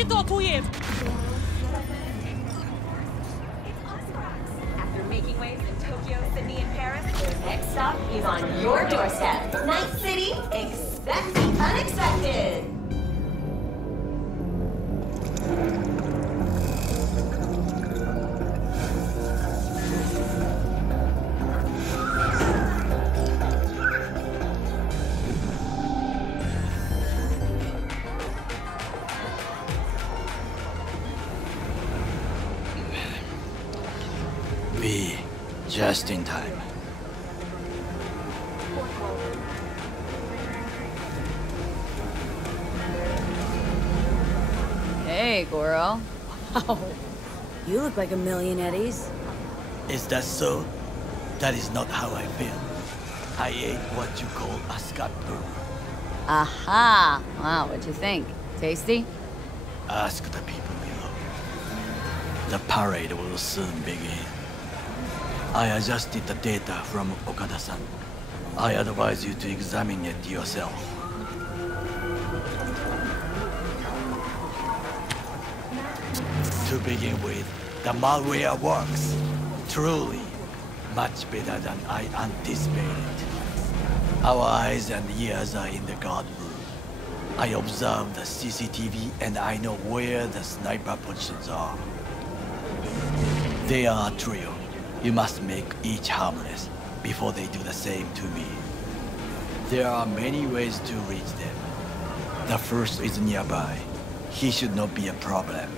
After making waves in Tokyo, Sydney, and Paris, the next stop is on your doorstep. Night City, expect the unexpected. Just in time. Hey, Goro. Wow. You look like a million eddies. Is that so? That is not how I feel. I ate what you call a scat burger. Aha! Wow, what'd you think? Tasty? Ask the people below. The parade will soon begin. I adjusted the data from Okada-san. I advise you to examine it yourself. To begin with, the malware works. Truly, much better than I anticipated. Our eyes and ears are in the guard room. I observe the CCTV and I know where the sniper positions are. They are a trio. You must make each harmless before they do the same to me. There are many ways to reach them. The first is nearby. He should not be a problem.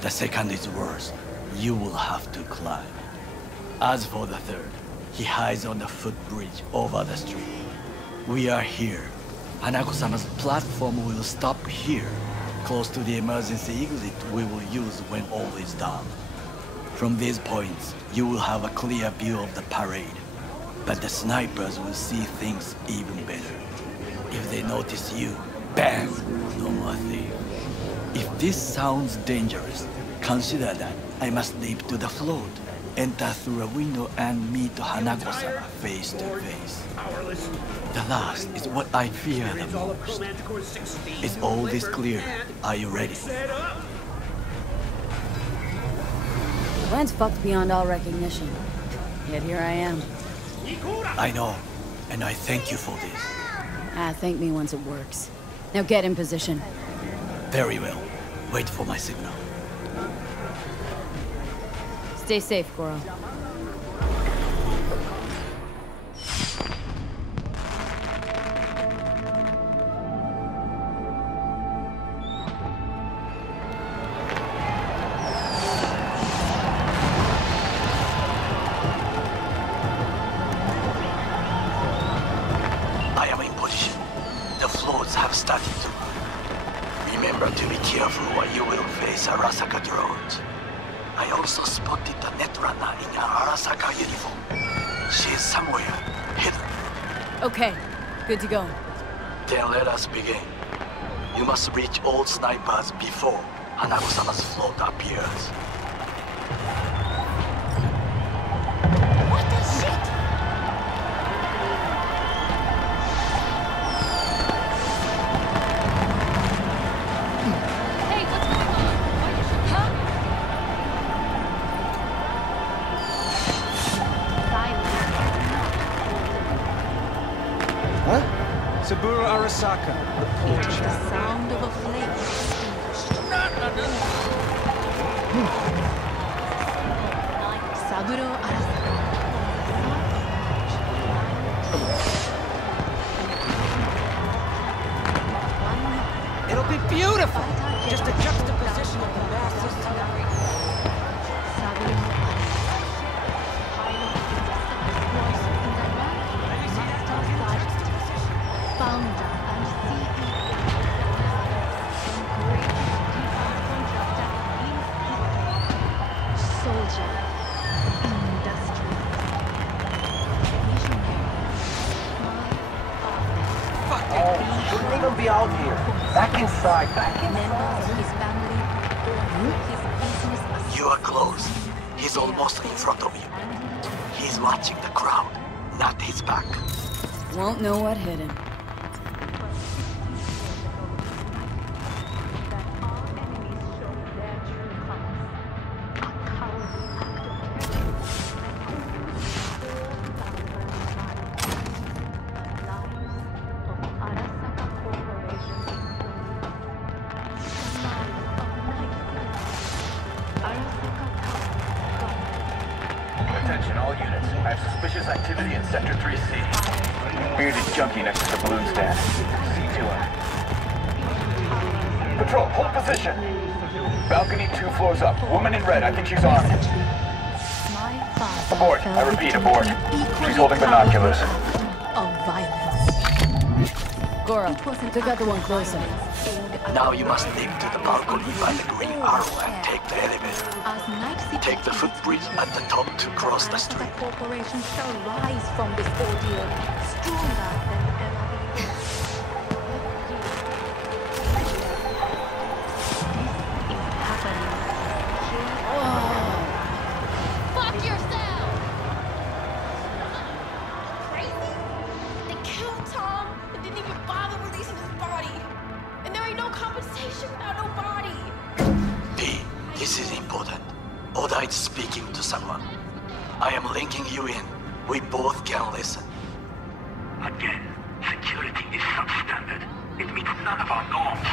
The second is worse. You will have to climb. As for the third, he hides on the footbridge over the street. We are here. Hanako-sama's platform will stop here, close to the emergency exit we will use when all is done. From these points, you will have a clear view of the parade. But the snipers will see things even better. If they notice you, bam! No more thief. If this sounds dangerous, consider that I must leap to the float, enter through a window and meet Hanako-sama face to face. The last is what I fear the most. Is all this clear? Are you ready? The plan's fucked beyond all recognition. Yet here I am. I know, and I thank you for this. Thank me once it works. Now get in position. Very well. Wait for my signal. Stay safe, Goro. I am in position. The floats have started to move. Remember to be careful or you will face Arasaka drones. I also spotted the netrunner in an Arasaka uniform. She is somewhere, hidden. Okay, good to go. Then let us begin. You must reach all snipers before Hanako-sama's float appears. What the shit? Hey, what's going on? Huh? What? Saburo Arasaka, report. The sound of a flame extinguished. Saburo Arasaka. It'll be beautiful! Just a juxtaposition of the mass system. Founder and CEO. Soldier. Industrial. Visionary. Fuck it! Shouldn't even be out here. Back inside, back Members inside. of his family. His business. You are close. He's almost in front of you. He's watching the crowd, not his back. Won't know what hit him. Suspicious activity in Sector 3C. Bearded junkie next to the balloon stand. See to him. Patrol, hold position. Balcony 2 floors up. Woman in red, I think she's armed. Aboard. I repeat, aboard. She's holding binoculars. Gora, take out the one closer. Now you must take to the balcony by the green arrow and take the elevator. Take the footbridge at the top to cross the street. Corporation shall rise from this ordeal stronger than ever before. This is happening. Fuck yourself! Crazy? They killed Tom and didn't even bother releasing his body. And there ain't no compensation without no body. P, this is important. Oda is speaking to someone. I am linking you in. We both can listen. Again, security is substandard. It meets none of our norms.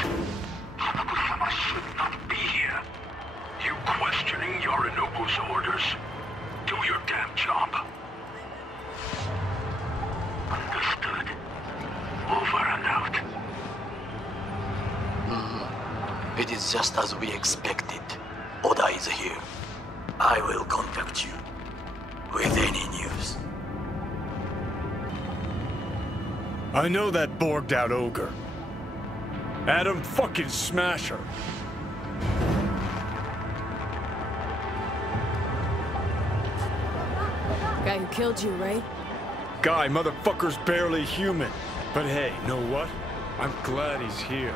Hanako-sama should not be here. You questioning Yorinobu's orders? Do your damn job. Understood. Over and out. It is just as we expected. Oda is here. I will contact you with any news. I know that borged out ogre. Adam fucking Smasher. Guy who killed you, right? Guy, motherfucker's barely human. But hey, know what? I'm glad he's here.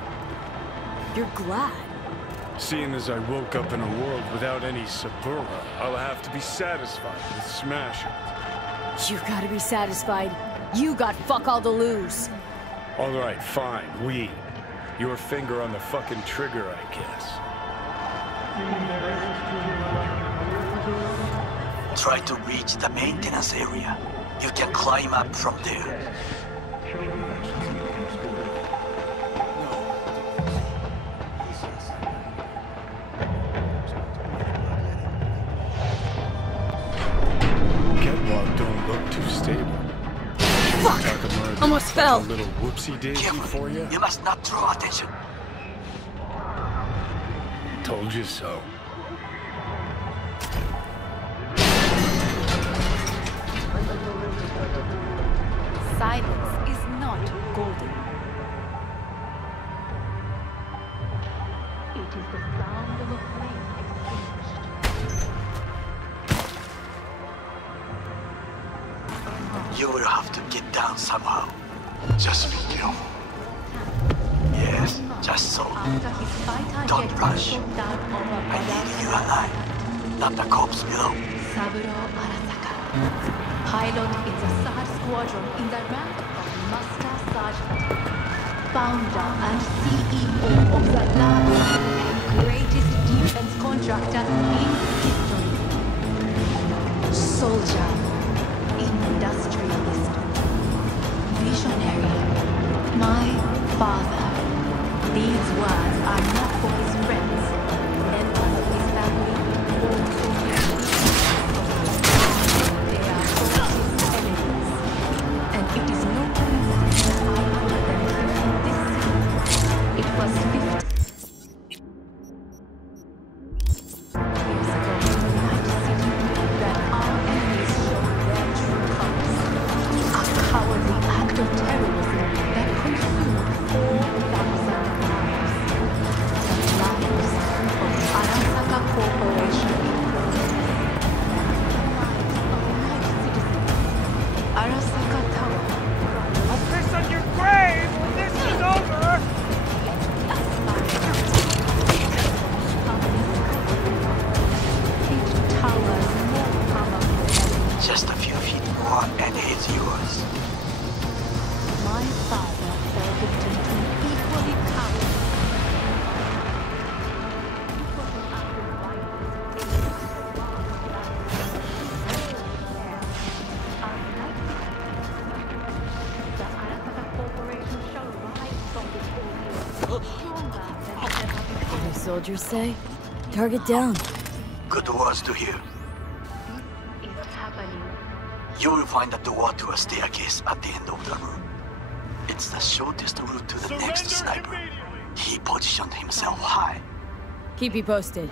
You're glad. Seeing as I woke up in a world without any Sabura, I'll have to be satisfied with Smasher. You gotta be satisfied. You got fuck all to lose. Alright, fine, we. Your finger on the fucking trigger, I guess. Try to reach the maintenance area. You can climb up from there. Don't look too stable. Fuck! Almost fell. A little whoopsie daisy for you? You must not draw attention. Told you so. Silence is not golden. It is the sound of a flame extinguished. You will have to get down somehow. Just be careful. Yes, just so. Don't rush. I need you alive, not the corpse below. Saburo Arasaka, pilot in the third squadron in the rank of Master Sergeant, founder and CEO of the largest and greatest defense contractor in history. Soldier, industrialist, visionary, my father. These words are not for his friends, members of his family, or community. They are for his enemies, and it is no coincidence that I put them here in this city. It was 50 years ago in the Night City that our enemies showed their true colors. A cowardly act of terrorism that consumed 4,000 lives. The lives of Arasaka Corporation. The lives of Night citizens. Arasaka Tower. I'll piss on your grave when this is over! It towers more powerful than Just a few feet more and it's yours. my father fell victim to an equally cowardly. It was an act of violence. The Arasaka Corporation shall rise from this ordeal stronger than ever before. The soldiers say, target down. Good words to hear. This is happening. You will find a door to a staircase at the end of the room. It's the shortest route to the next sniper. He positioned himself high. Keep you posted.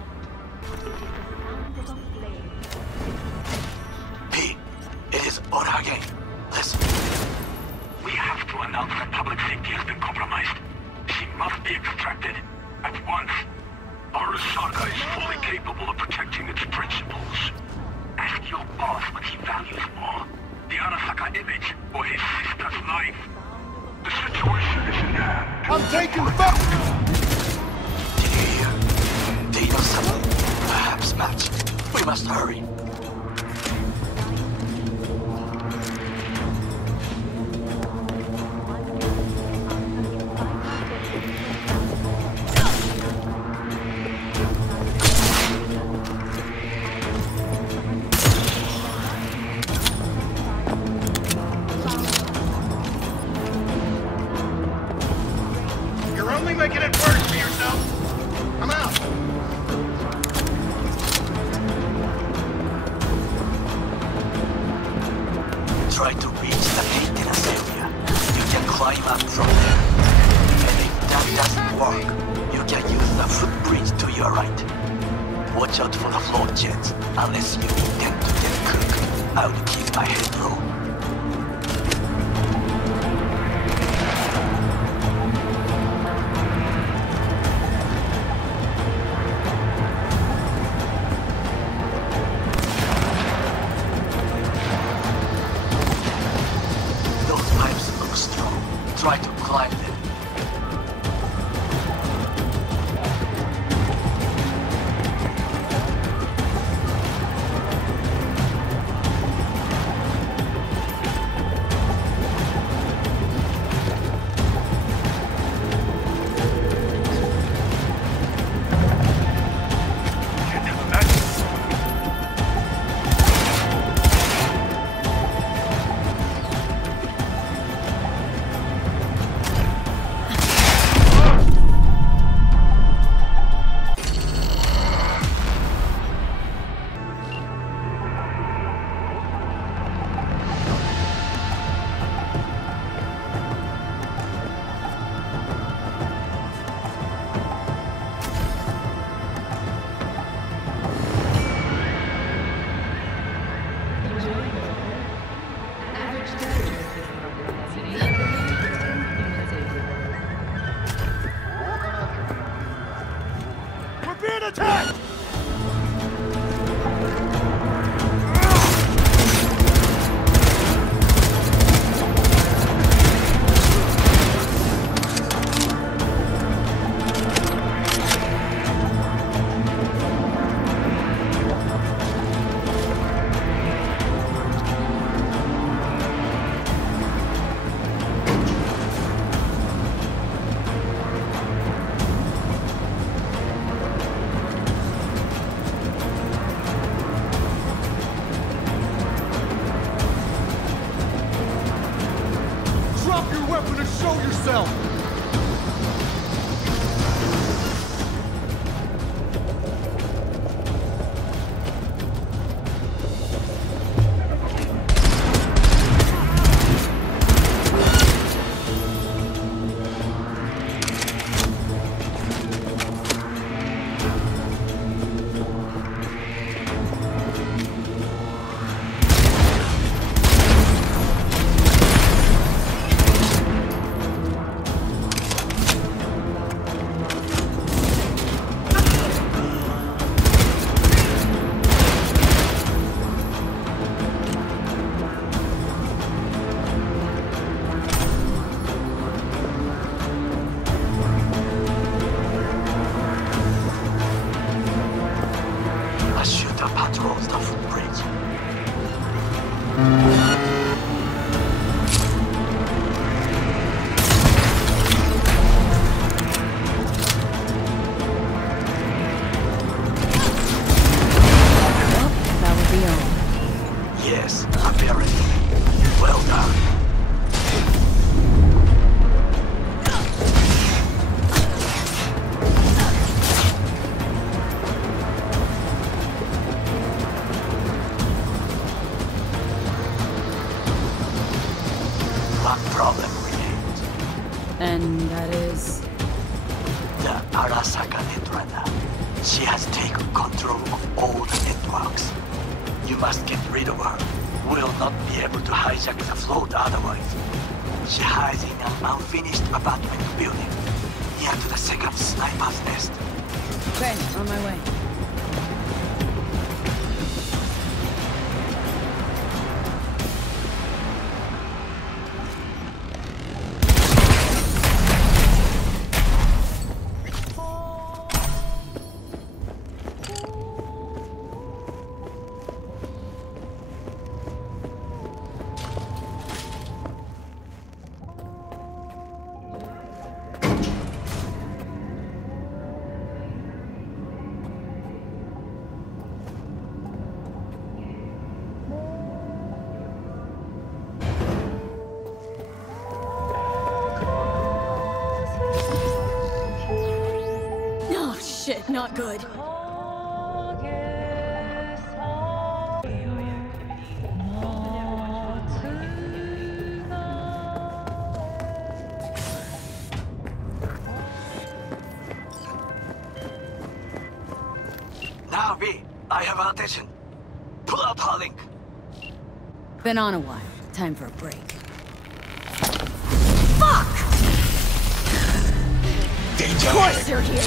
P, it is Ora again. Listen. We have to announce that public safety has been compromised. She must be extracted. At once. Arasaka is fully capable of protecting its principles. Ask your boss what he values more. The Arasaka image or his sister's life. The situation is in hand. I'm taking fire! Did you hear? They know something. Perhaps match. We must hurry. Making it worse for yourself. I'm out. Try to reach the maintenance area. You can climb up from there. And if that doesn't work, you can use the footbridge to your right. Watch out for the floor jets, unless you intend to get cooked. I will keep my head low. Try to climb them. Arasaka Netrunner. She has taken control of all the networks. You must get rid of her. We'll not be able to hijack the float otherwise. She hides in an unfinished apartment building, near to the second sniper's nest. Okay, on my way. Shit, not good. Now, V, I have our attention. Pull out her link. Been on a while. Time for a break. Danger! Of course you're here!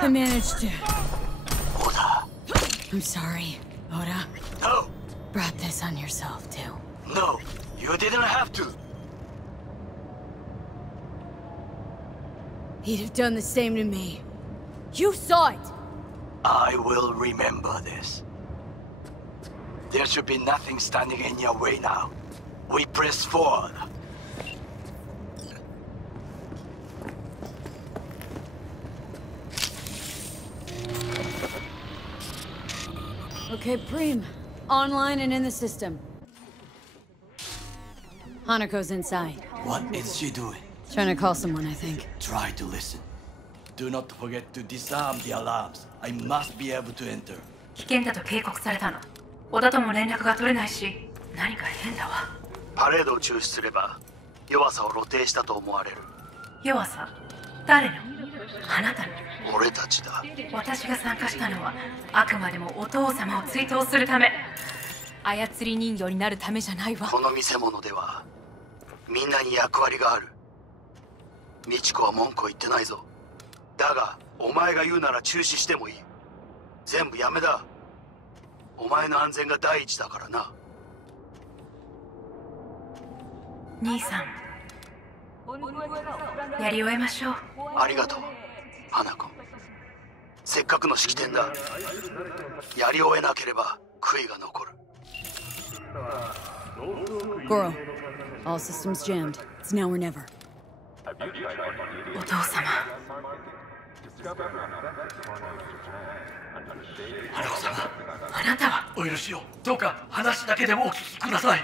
I managed to... Oda. I'm sorry, Oda. No! Brought this on yourself, too. No, you didn't have to. He'd have done the same to me. You saw it! I will remember this. There should be nothing standing in your way now. We press forward. Okay, Preem. Online and in the system. Hanako's inside. What is she doing? Trying to call someone, I think. Try to listen. Do not forget to disarm the alarms. I must be able to enter. 危険だと警告されたの。小田とも連絡が取れないし、何か変だわ。パレードを中止すれば弱さを露呈したと思われる。弱さ？誰の？あなたの？俺たちだ。私が参加したのはあくまでもお父様を追悼するため。操り人形になるためじゃないわ。この見せ物ではみんなに役割がある。美智子は文句を言ってないぞ。だがお前が言うなら中止してもいい。全部やめだ。お前の安全が第一だからな。兄さん、やり終えましょう。ありがとう、花子。せっかくの式典だ。やり終えなければ悔いが残る。Goro, all systems jammed. It's now or never. お父様、花子様、あなたはお許しを。どうか話だけでもお聞きください。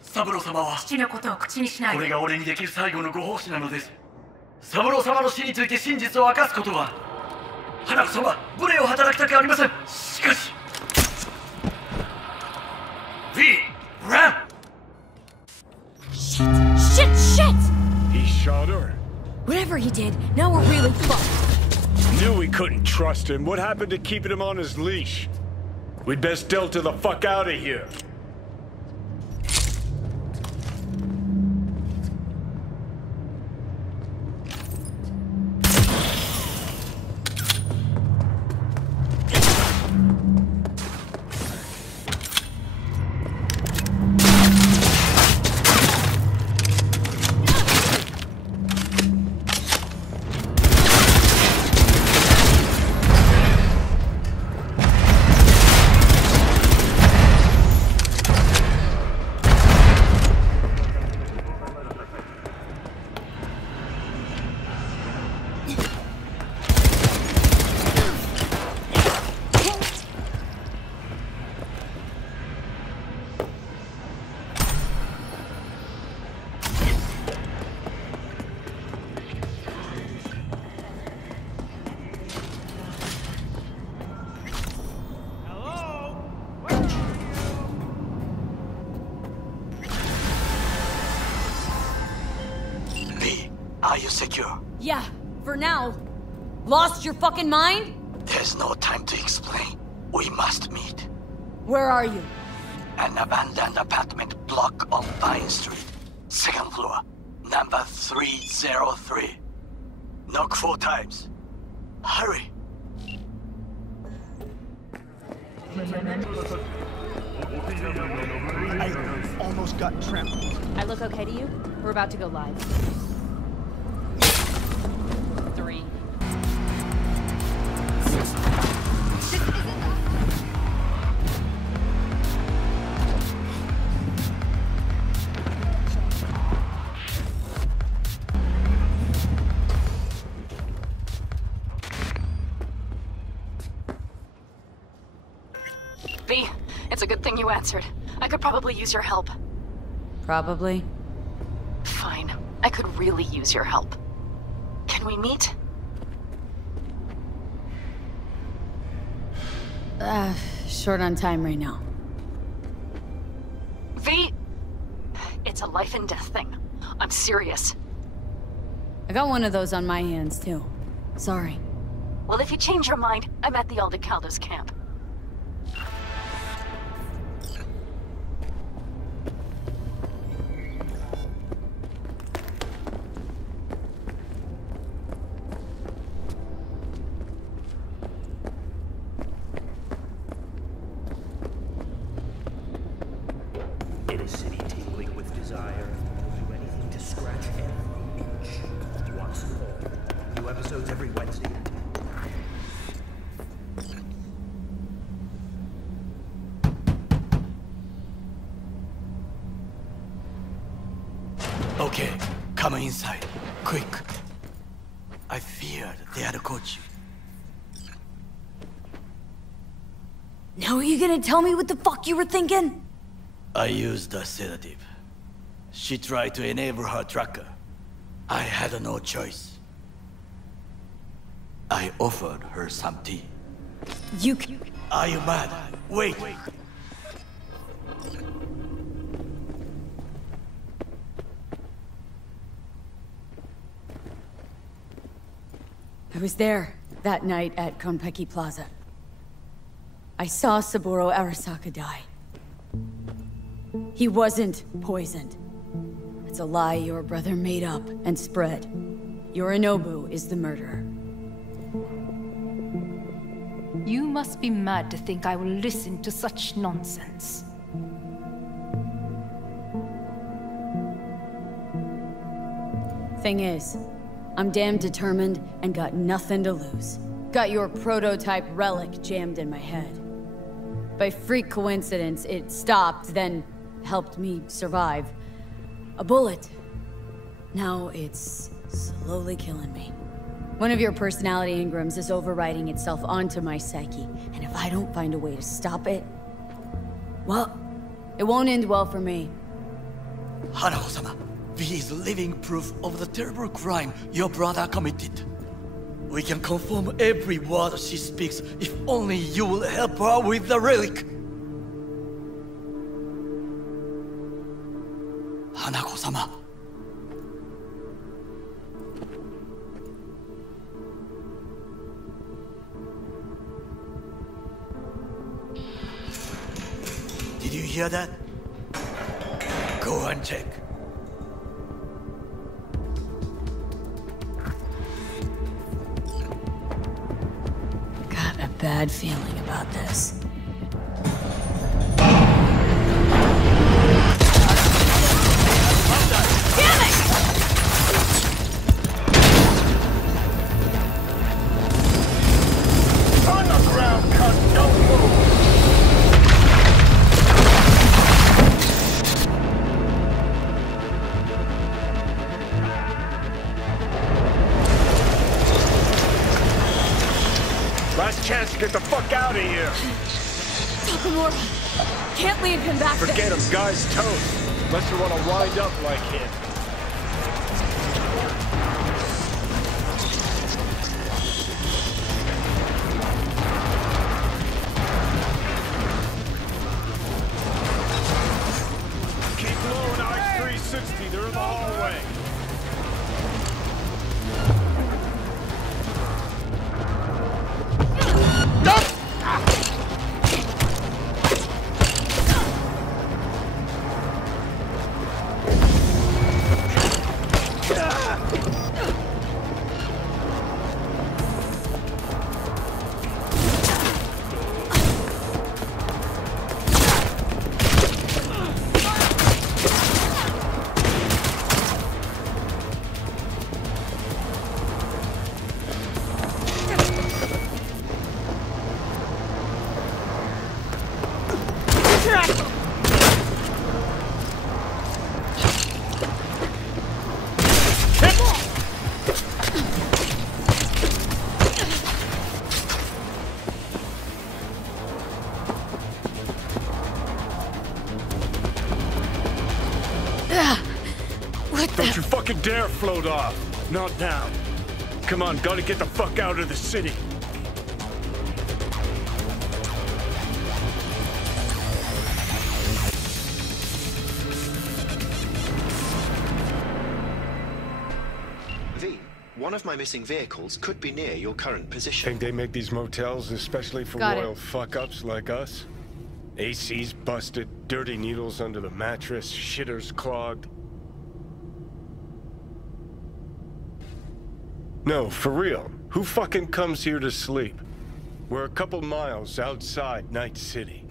三郎様は父のことを口にしないで。これが俺にできる最後のご奉仕なのです。三郎様の死について真実を明かすことは、花子様、無礼を働きたくありません。しかしrun! Shit! He shot her. Whatever he did, now we're really fucked. Knew we couldn't trust him. What happened to keeping him on his leash? We'd best delta the fuck out of here. Are you secure? Yeah, for now. Lost your fucking mind? There's no time to explain. We must meet. Where are you? An abandoned apartment block on Pine Street. Second floor. Number 303. Knock 4 times. Hurry. I almost got trampled. I look okay to you? We're about to go live. 3. V, it's a good thing you answered. I could probably use your help. Probably. Fine. I could really use your help. Can we meet? Short on time right now. V, it's a life and death thing. I'm serious. I got one of those on my hands, too. Sorry. Well, if you change your mind, I'm at the Aldecaldos camp. In a city tingling with desire, we'll do anything to scratch every inch. Watch them all. New episodes every Wednesday. Okay, come inside. Quick. I feared they had caught you. Now are you gonna tell me what the fuck you were thinking? I used a sedative. She tried to enable her tracker. I had no choice. I offered her some tea. Are you mad? Wait! I was there that night at Konpeki Plaza. I saw Saburo Arasaka die. He wasn't poisoned. It's a lie your brother made up and spread. Yorinobu is the murderer. You must be mad to think I will listen to such nonsense. Thing is, I'm damn determined and got nothing to lose. Got your prototype relic jammed in my head. By freak coincidence, it stopped, then helped me survive. A bullet. Now it's slowly killing me. One of your personality engrams is overriding itself onto my psyche, and if I don't find a way to stop it, well, it won't end well for me. Hanako-sama, V is living proof of the terrible crime your brother committed. We can confirm every word she speaks if only you will help her with the relic. Hanako-sama. Did you hear that? Go and check. Got a bad feeling about this. Last chance to get the fuck out of here. Takamura, can't leave him back there. Forget him, guy's toast. Unless you want to wind up like him. Keep low in I-360, they're in the hallway. Don't you fucking dare float off. Not now. Come on, gotta get the fuck out of the city. V, one of my missing vehicles could be near your current position. Think they make these motels especially for royal fuck-ups like us? AC's busted, dirty needles under the mattress, shitters clogged. No, for real. Who fucking comes here to sleep? We're a couple miles outside Night City.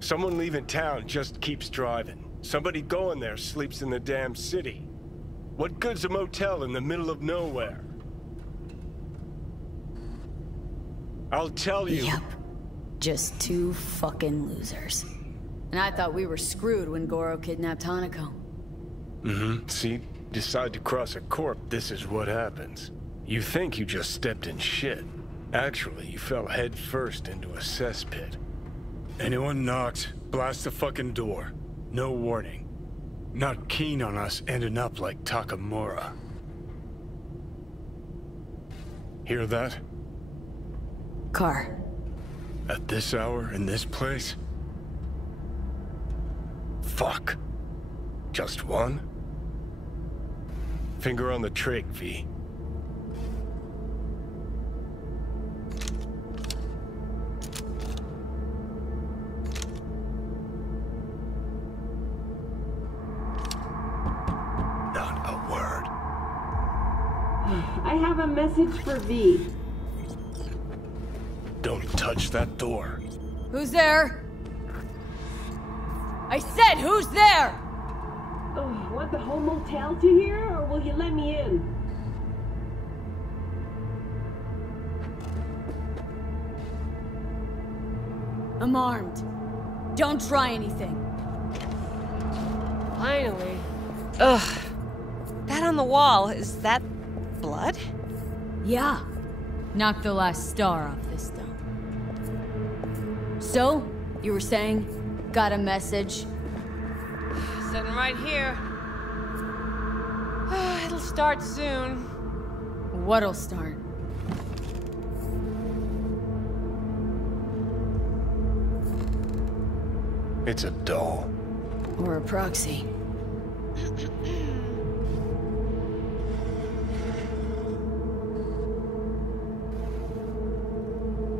Someone leaving town just keeps driving. Somebody going there sleeps in the damn city. What good's a motel in the middle of nowhere? I'll tell you. Yep. Just two fucking losers. And I thought we were screwed when Goro kidnapped Hanako. Mm-hmm. See? Decide to cross a corp, this is what happens. You think you just stepped in shit. Actually, you fell head first into a cesspit. Anyone knocks, blast the fucking door. No warning. Not keen on us ending up like Takamura. Hear that? Car. At this hour, in this place? Fuck. Just one? Finger on the trig, V. Not a word. I have a message for V. Don't touch that door. Who's there? I said, who's there? Oh, you want the whole motel to hear, or will you let me in? I'm armed. Don't try anything. Finally. Ugh. That on the wall, is that blood? Yeah. Knock the last star off this dome. So, you were saying, got a message? Sitting right here. It'll start soon. What'll start? It's a doll. Or a proxy.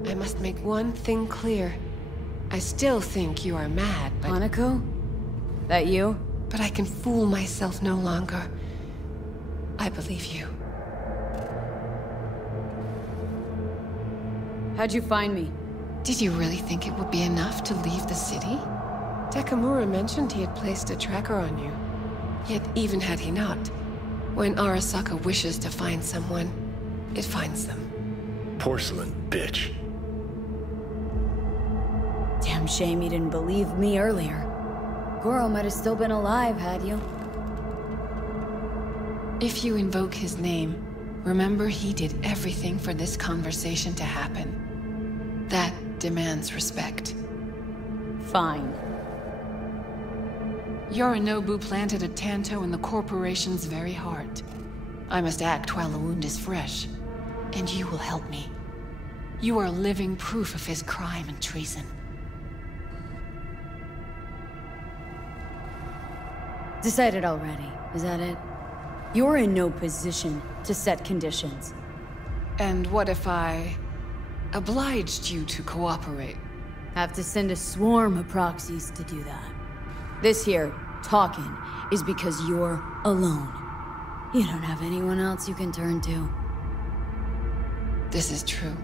I must make one thing clear. I still think you are mad, but... Hanako? That you? But I can fool myself no longer. I believe you. How'd you find me? Did you really think it would be enough to leave the city? Takamura mentioned he had placed a tracker on you. Yet even had he not, when Arasaka wishes to find someone, it finds them. Porcelain bitch. Damn shame you didn't believe me earlier. Goro might have still been alive, had you? If you invoke his name, remember he did everything for this conversation to happen. That demands respect. Fine. Yorinobu planted a Tanto in the corporation's very heart. I must act while the wound is fresh. And you will help me. You are living proof of his crime and treason. Decided already, is that it? You're in no position to set conditions. And what if I obliged you to cooperate? Have to send a swarm of proxies to do that. This here, talking, is because you're alone. You don't have anyone else you can turn to. This is true.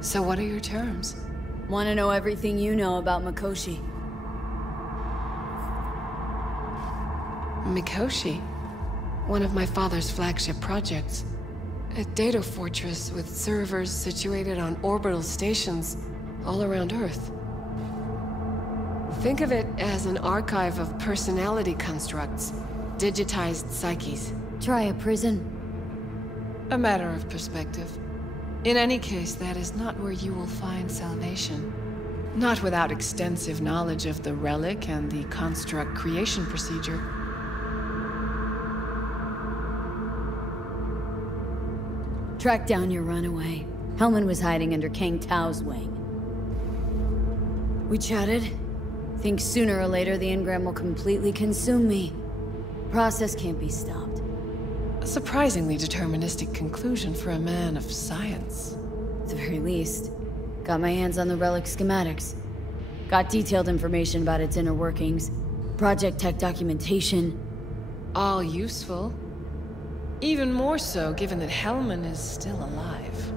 So what are your terms? Want to know everything you know about Mikoshi. Mikoshi? One of my father's flagship projects. A data fortress with servers situated on orbital stations all around Earth. Think of it as an archive of personality constructs, digitized psyches. Try a prison. A matter of perspective. In any case, that is not where you will find salvation. Not without extensive knowledge of the relic and the construct creation procedure. Track down your runaway. Hellman was hiding under Kang Tao's wing. We chatted. Think sooner or later the engram will completely consume me. Process can't be stopped. A surprisingly deterministic conclusion for a man of science. At the very least, got my hands on the relic schematics. Got detailed information about its inner workings. Project tech documentation. All useful. Even more so given that Hellman is still alive.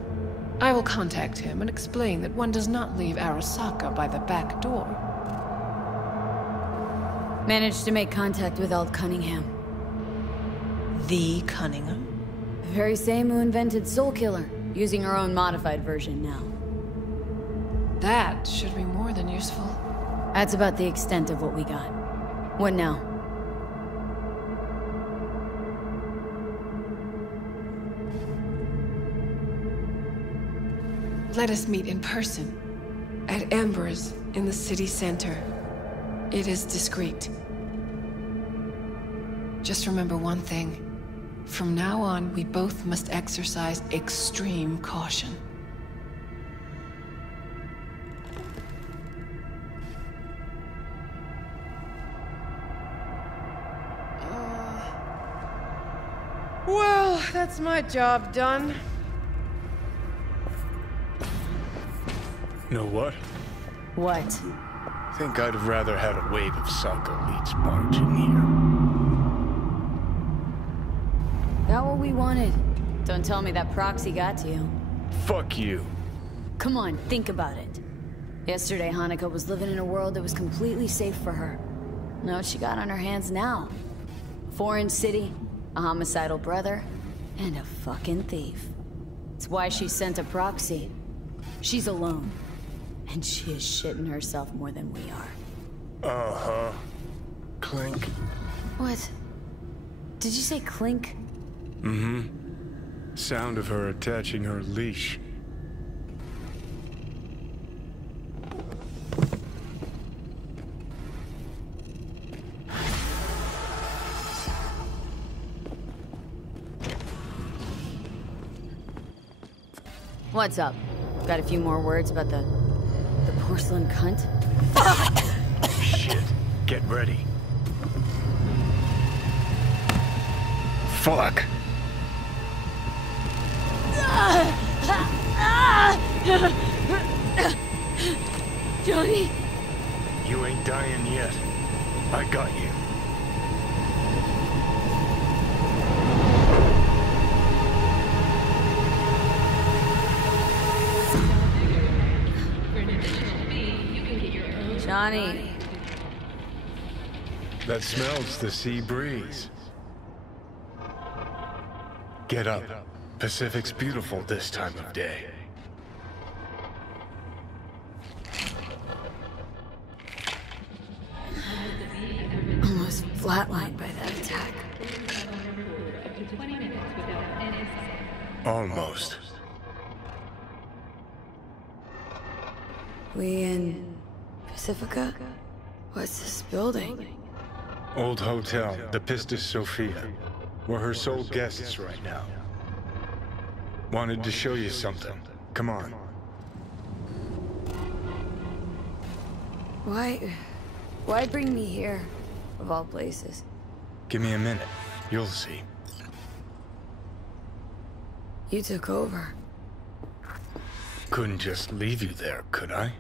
I will contact him and explain that one does not leave Arasaka by the back door. Managed to make contact with Alt Cunningham. The Cunningham? The very same who invented Soul Killer, using her own modified version now. That should be more than useful. That's about the extent of what we got. What now? Let us meet in person. At Amber's, in the city center. It is discreet. Just remember one thing. From now on, we both must exercise extreme caution. Well, that's my job done. Know what? What? Think I'd have rather had a wave of psycho elites barge in here. Got what we wanted. Don't tell me that proxy got to you. Fuck you. Come on, think about it. Yesterday, Hanako was living in a world that was completely safe for her. Know what she got on her hands now? A foreign city, a homicidal brother, and a fucking thief. It's why she sent a proxy. She's alone. And she is shitting herself more than we are. Uh-huh. Clink. What? Did you say clink? Mm-hmm. Sound of her attaching her leash. What's up? Got a few more words about the porcelain cunt? Shit. Get ready. Fuck. Johnny? You ain't dying yet. I got you. Johnny. That smells the sea breeze. Get up. Pacific's beautiful this time of day. Almost flatlined by that attack. Almost. We in Pacifica? What's this building? Old hotel, the Pistis Sophia. We're her sole guests right now. Wanted to show you something. Come on. Why bring me here, of all places? Give me a minute. You'll see. You took over. Couldn't just leave you there, could I?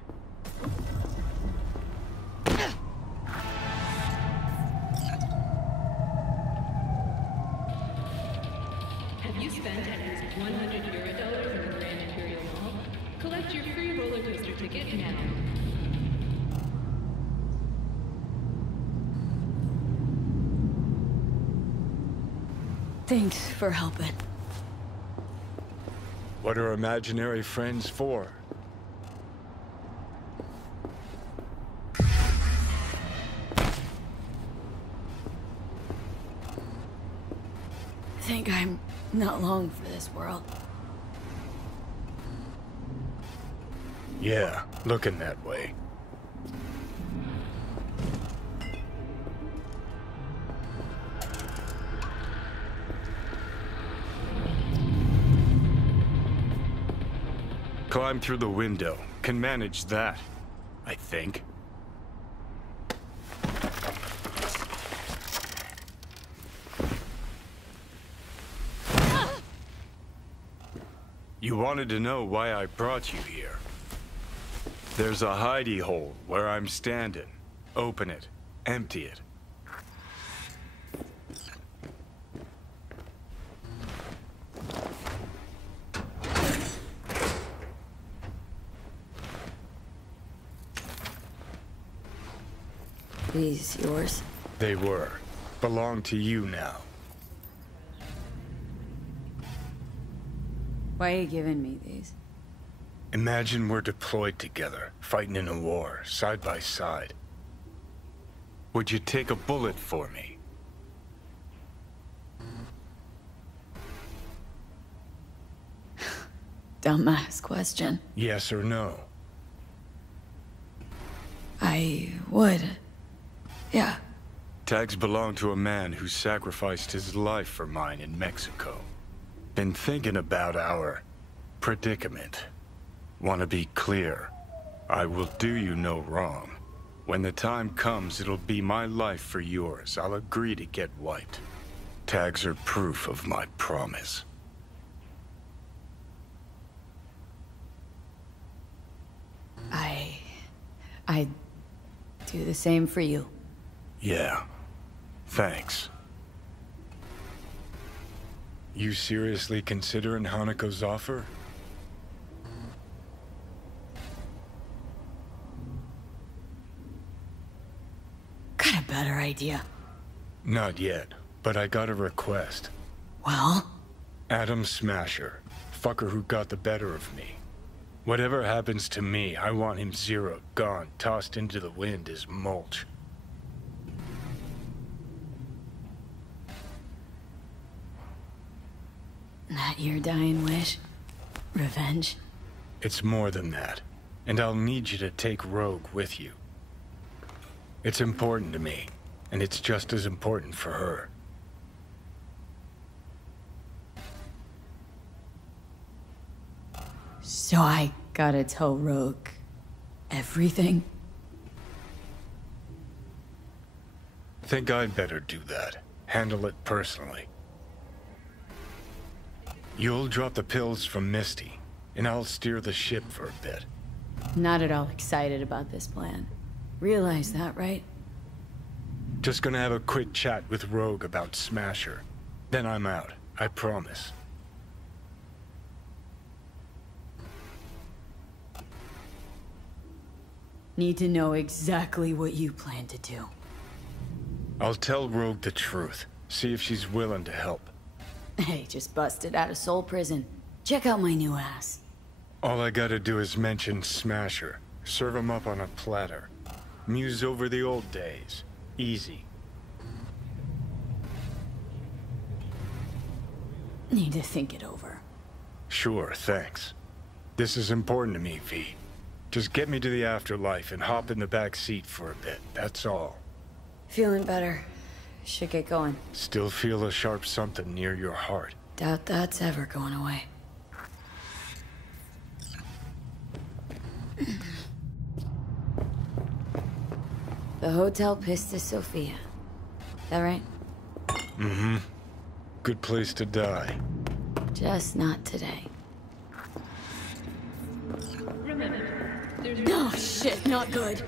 Have you spent at least $100 in the Grand Imperial Mall? Collect your free roller coaster ticket now. Thanks for helping. What are imaginary friends for? Think I'm not long for this world. Yeah, looking that way. Climb through the window. Can manage that, I think. You wanted to know why I brought you here. There's a hidey hole where I'm standing. Open it. Empty it. These yours? They were. Belong to you now. Why are you giving me these? Imagine we're deployed together, fighting in a war, side by side. Would you take a bullet for me? Dumbass question. Yes or no? I would. Yeah. Tags belong to a man who sacrificed his life for mine in Mexico. Been thinking about our predicament. Want to be clear. I will do you no wrong. When the time comes, it'll be my life for yours. I'll agree to get wiped. Tags are proof of my promise. I'd do the same for you. Yeah. Thanks. You seriously considering Hanako's offer? Got a better idea. Not yet, but I got a request. Well? Adam Smasher. Fucker who got the better of me. Whatever happens to me, I want him zeroed, gone, tossed into the wind as mulch. That your dying wish? Revenge? It's more than that. And I'll need you to take Rogue with you. It's important to me, and it's just as important for her. So I gotta tell Rogue everything? Think I'd better do that. Handle it personally. You'll drop the pills from Misty, and I'll steer the ship for a bit. Not at all excited about this plan. Realize that, right? Just gonna have a quick chat with Rogue about Smasher. Then I'm out, I promise. Need to know exactly what you plan to do. I'll tell Rogue the truth. See if she's willing to help. Hey, just busted out of Soul Prison. Check out my new ass. All I gotta do is mention Smasher. Serve him up on a platter. Muse over the old days. Easy. Need to think it over. Sure, thanks. This is important to me, V. Just get me to the afterlife and hop in the back seat for a bit, that's all. Feeling better. Should get going. Still feel a sharp something near your heart. Doubt that's ever going away. The Hotel Pistis Sophia. That right? Mm-hmm. Good place to die. Just not today. Remember, there's Oh shit, not good.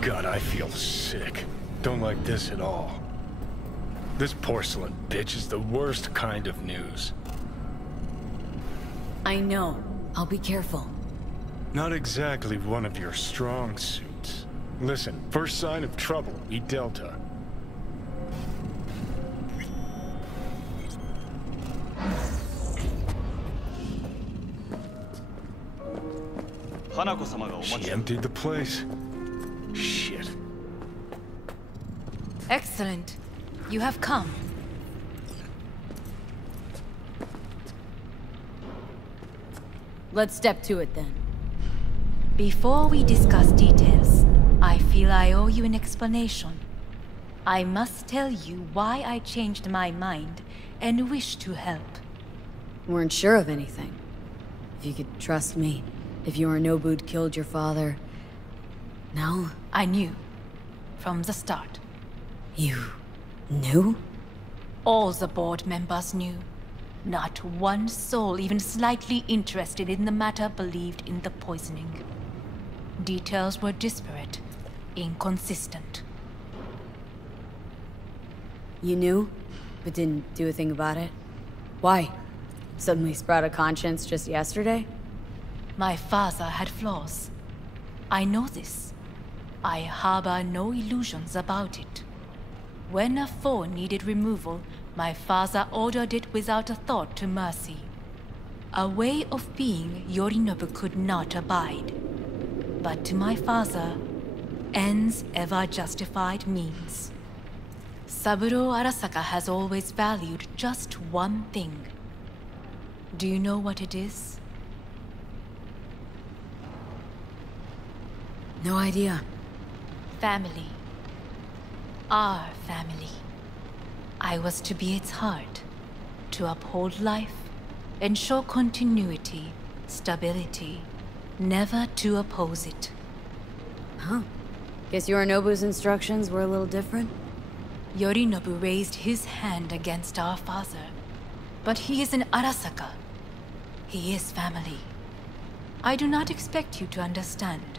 God, I feel sick. Don't like this at all. This porcelain bitch is the worst kind of news. I know. I'll be careful. Not exactly one of your strong suits. Listen, first sign of trouble, we Delta. She emptied the place. Shit. Excellent. You have come. Let's step to it then. Before we discuss details, I feel I owe you an explanation. I must tell you why I changed my mind and wish to help. Weren't sure of anything. If you could trust me. If Yorinobu'd killed your father... No? I knew. From the start. You... knew? All the board members knew. Not one soul even slightly interested in the matter believed in the poisoning. Details were disparate, inconsistent. You knew, but didn't do a thing about it? Why? Suddenly sprout a conscience just yesterday? My father had flaws. I know this. I harbor no illusions about it. When a foe needed removal, my father ordered it without a thought to mercy. A way of being Yorinobu could not abide. But to my father, ends ever justified means. Saburo Arasaka has always valued just one thing. Do you know what it is? No idea. Family. Our family. I was to be its heart, to uphold life, ensure continuity, stability, never to oppose it. Huh. Guess Yorinobu's instructions were a little different? Yorinobu raised his hand against our father, But he is in Arasaka. He is family. I do not expect you to understand.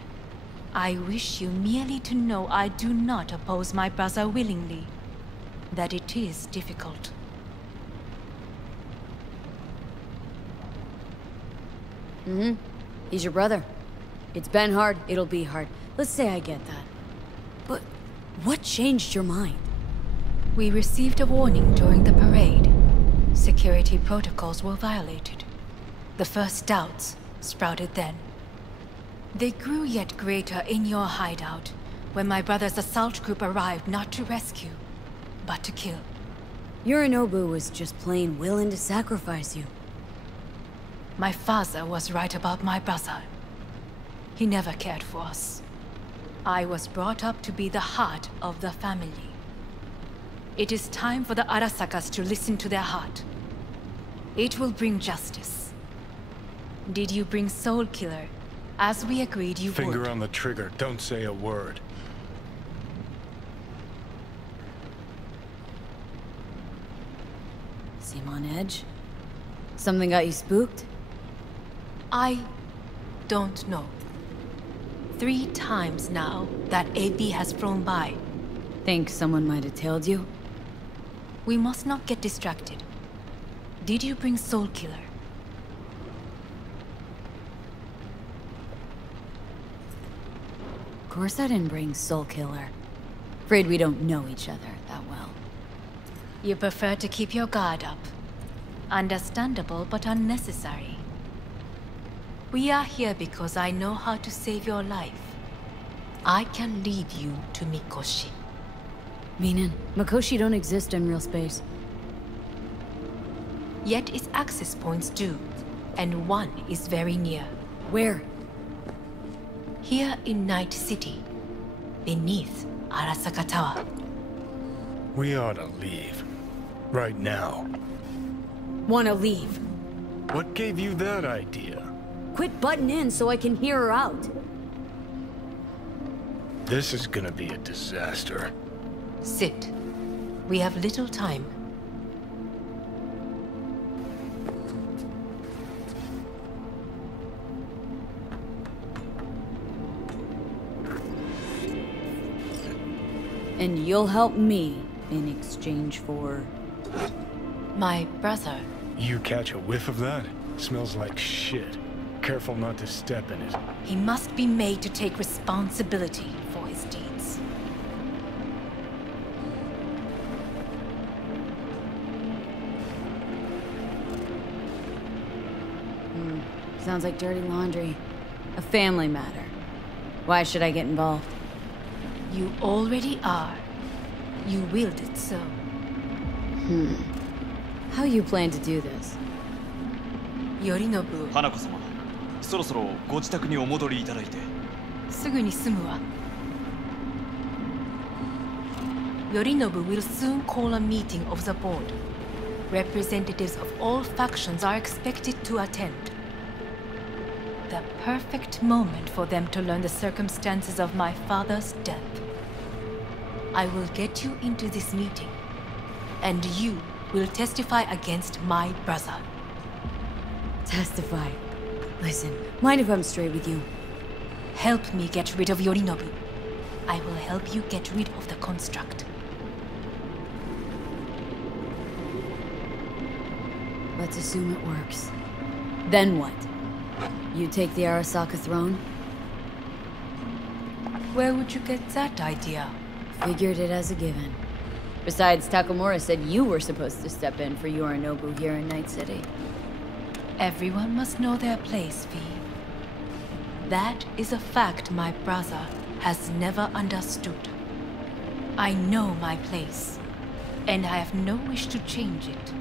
I wish you merely to know I do not oppose my brother willingly. That it is difficult. Mm-hmm. He's your brother. It's been hard, it'll be hard. Let's say I get that. But what changed your mind? We received a warning during the parade. Security protocols were violated. The first doubts sprouted then. They grew yet greater in your hideout when my brother's assault group arrived not to rescue, but to kill. Yorinobu was just plain willing to sacrifice you. My father was right about my brother. He never cared for us. I was brought up to be the heart of the family. It is time for the Arasakas to listen to their heart. It will bring justice. Did you bring Soul Killer, as we agreed you would? Finger on the trigger, don't say a word. Seem on edge? Something got you spooked? I don't know. 3 times now that AB has flown by. Think someone might have tailed you? We must not get distracted. Did you bring Soul Killer? Of course I didn't bring Soul Killer. Afraid we don't know each other that well. You prefer to keep your guard up. Understandable, but unnecessary. We are here because I know how to save your life. I can lead you to Mikoshi. Meaning, Mikoshi don't exist in real space. Yet its access points do, and one is very near. Where? Here in Night City, beneath Arasaka Tower. We ought to leave. Right now. Wanna leave? What gave you that idea? Quit butting in so I can hear her out. This is gonna be a disaster. Sit. We have little time. And you'll help me in exchange for... My brother. You catch a whiff of that? Smells like shit. Careful not to step in it. He must be made to take responsibility for his deeds. Sounds like dirty laundry. A family matter. Why should I get involved? You already are. You willed it so. How you plan to do this? Yorinobu. 花子様、そろそろご自宅にお戻りいただいて。すぐに済むわ。Yorinobu will soon call a meeting of the board. Representatives of all factions are expected to attend. The perfect moment for them to learn the circumstances of my father's death. I will get you into this meeting, and you will testify against my brother. Testify? Listen, mind if I'm straight with you? Help me get rid of Yorinobu. I will help you get rid of the construct. Let's assume it works. Then what? You take the Arasaka throne? Where would you get that idea? Figured it as a given. Besides, Takamura said you were supposed to step in for Yorinobu here in Night City. Everyone must know their place, V. That is a fact my brother has never understood. I know my place, and I have no wish to change it.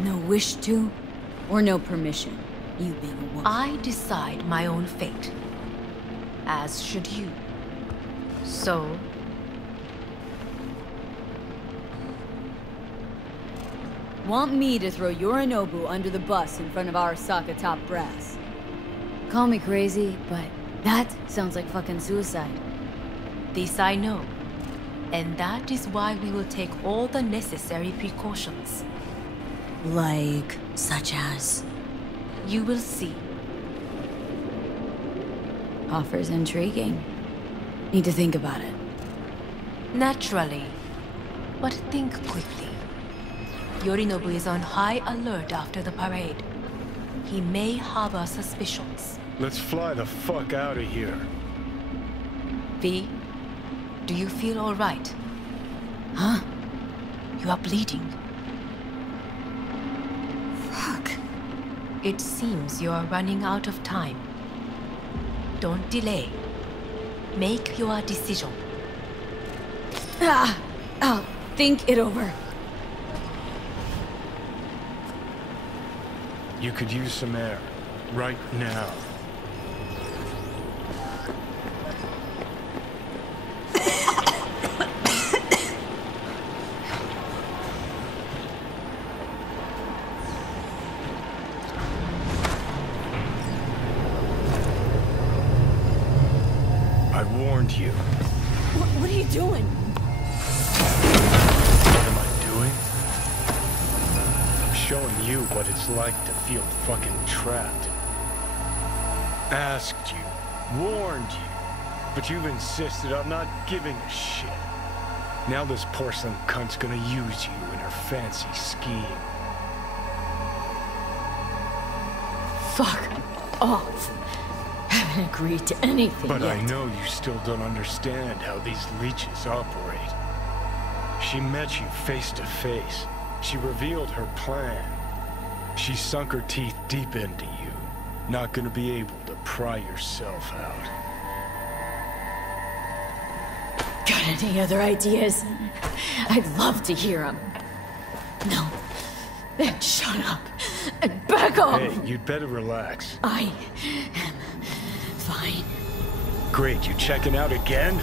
No wish to? Or no permission? You being a woman. I decide my own fate. As should you. So... Want me to throw Yorinobu under the bus in front of Arasaka top brass? Call me crazy, but that sounds like fucking suicide. This I know, and that is why we will take all the necessary precautions. Like, such as? You will see. Offers intriguing. Need to think about it. Naturally. But think quickly. Yorinobu is on high alert after the parade. He may harbor suspicions. Let's fly the fuck out of here. V, do you feel all right? Huh? You are bleeding. Fuck. It seems you are running out of time. Don't delay. Make your decision. I'll think it over. You could use some air. Right now. I warned you. What are you doing? What am I doing? I'm showing you what it's like to feel fucking trapped. Asked you, warned you, but you've insisted on not giving a shit. Now this porcelain cunt's gonna use you in her fancy scheme. Fuck off. Haven't agreed to anything But yet. I know you still don't understand how these leeches operate. She met you face to face. She revealed her plan. She sunk her teeth deep into you. Not gonna be able to pry yourself out. Got any other ideas? I'd love to hear them. No. Then shut up and back off. Hey, you'd better relax. I am fine. Great, you checking out again?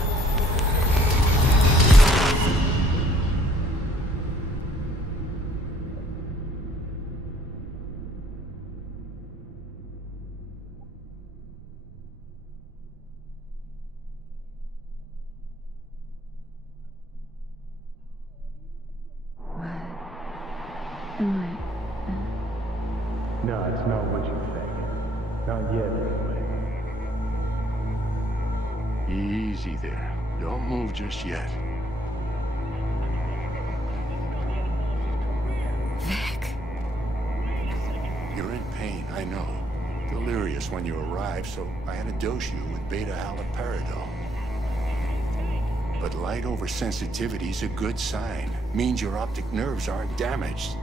No, it's not what you think. Not yet, anyway. Easy there. Don't move just yet. Vic. You're in pain, I know. Delirious when you arrived, so I had to dose you with beta-haloperidol. But light oversensitivity is a good sign. Means your optic nerves aren't damaged.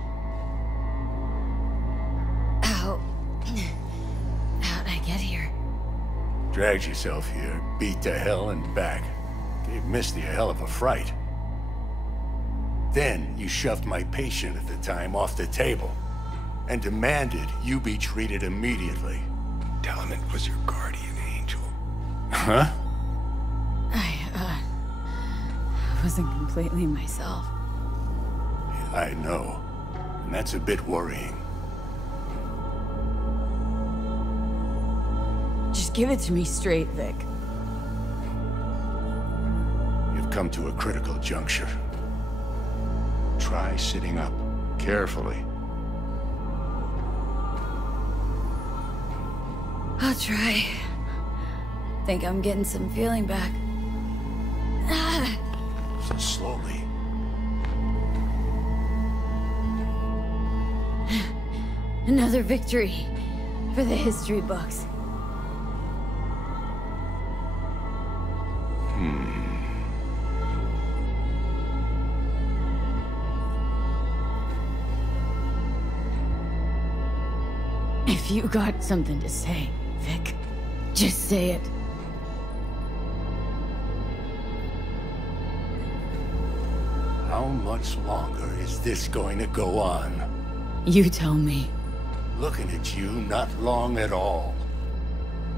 How'd I get here? Dragged yourself here, beat to hell and back. Gave Misty a hell of a fright. Then you shoved my patient at the time off the table and demanded you be treated immediately. Tell him it was your guardian angel. Huh? I wasn't completely myself. I know. And that's a bit worrying. Just give it to me straight, Vic. You've come to a critical juncture. Try sitting up, carefully. I'll try. Think I'm getting some feeling back. Slowly. Another victory for the history books. If you got something to say, Vic, just say it. How much longer is this going to go on? You tell me. Looking at you, not long at all.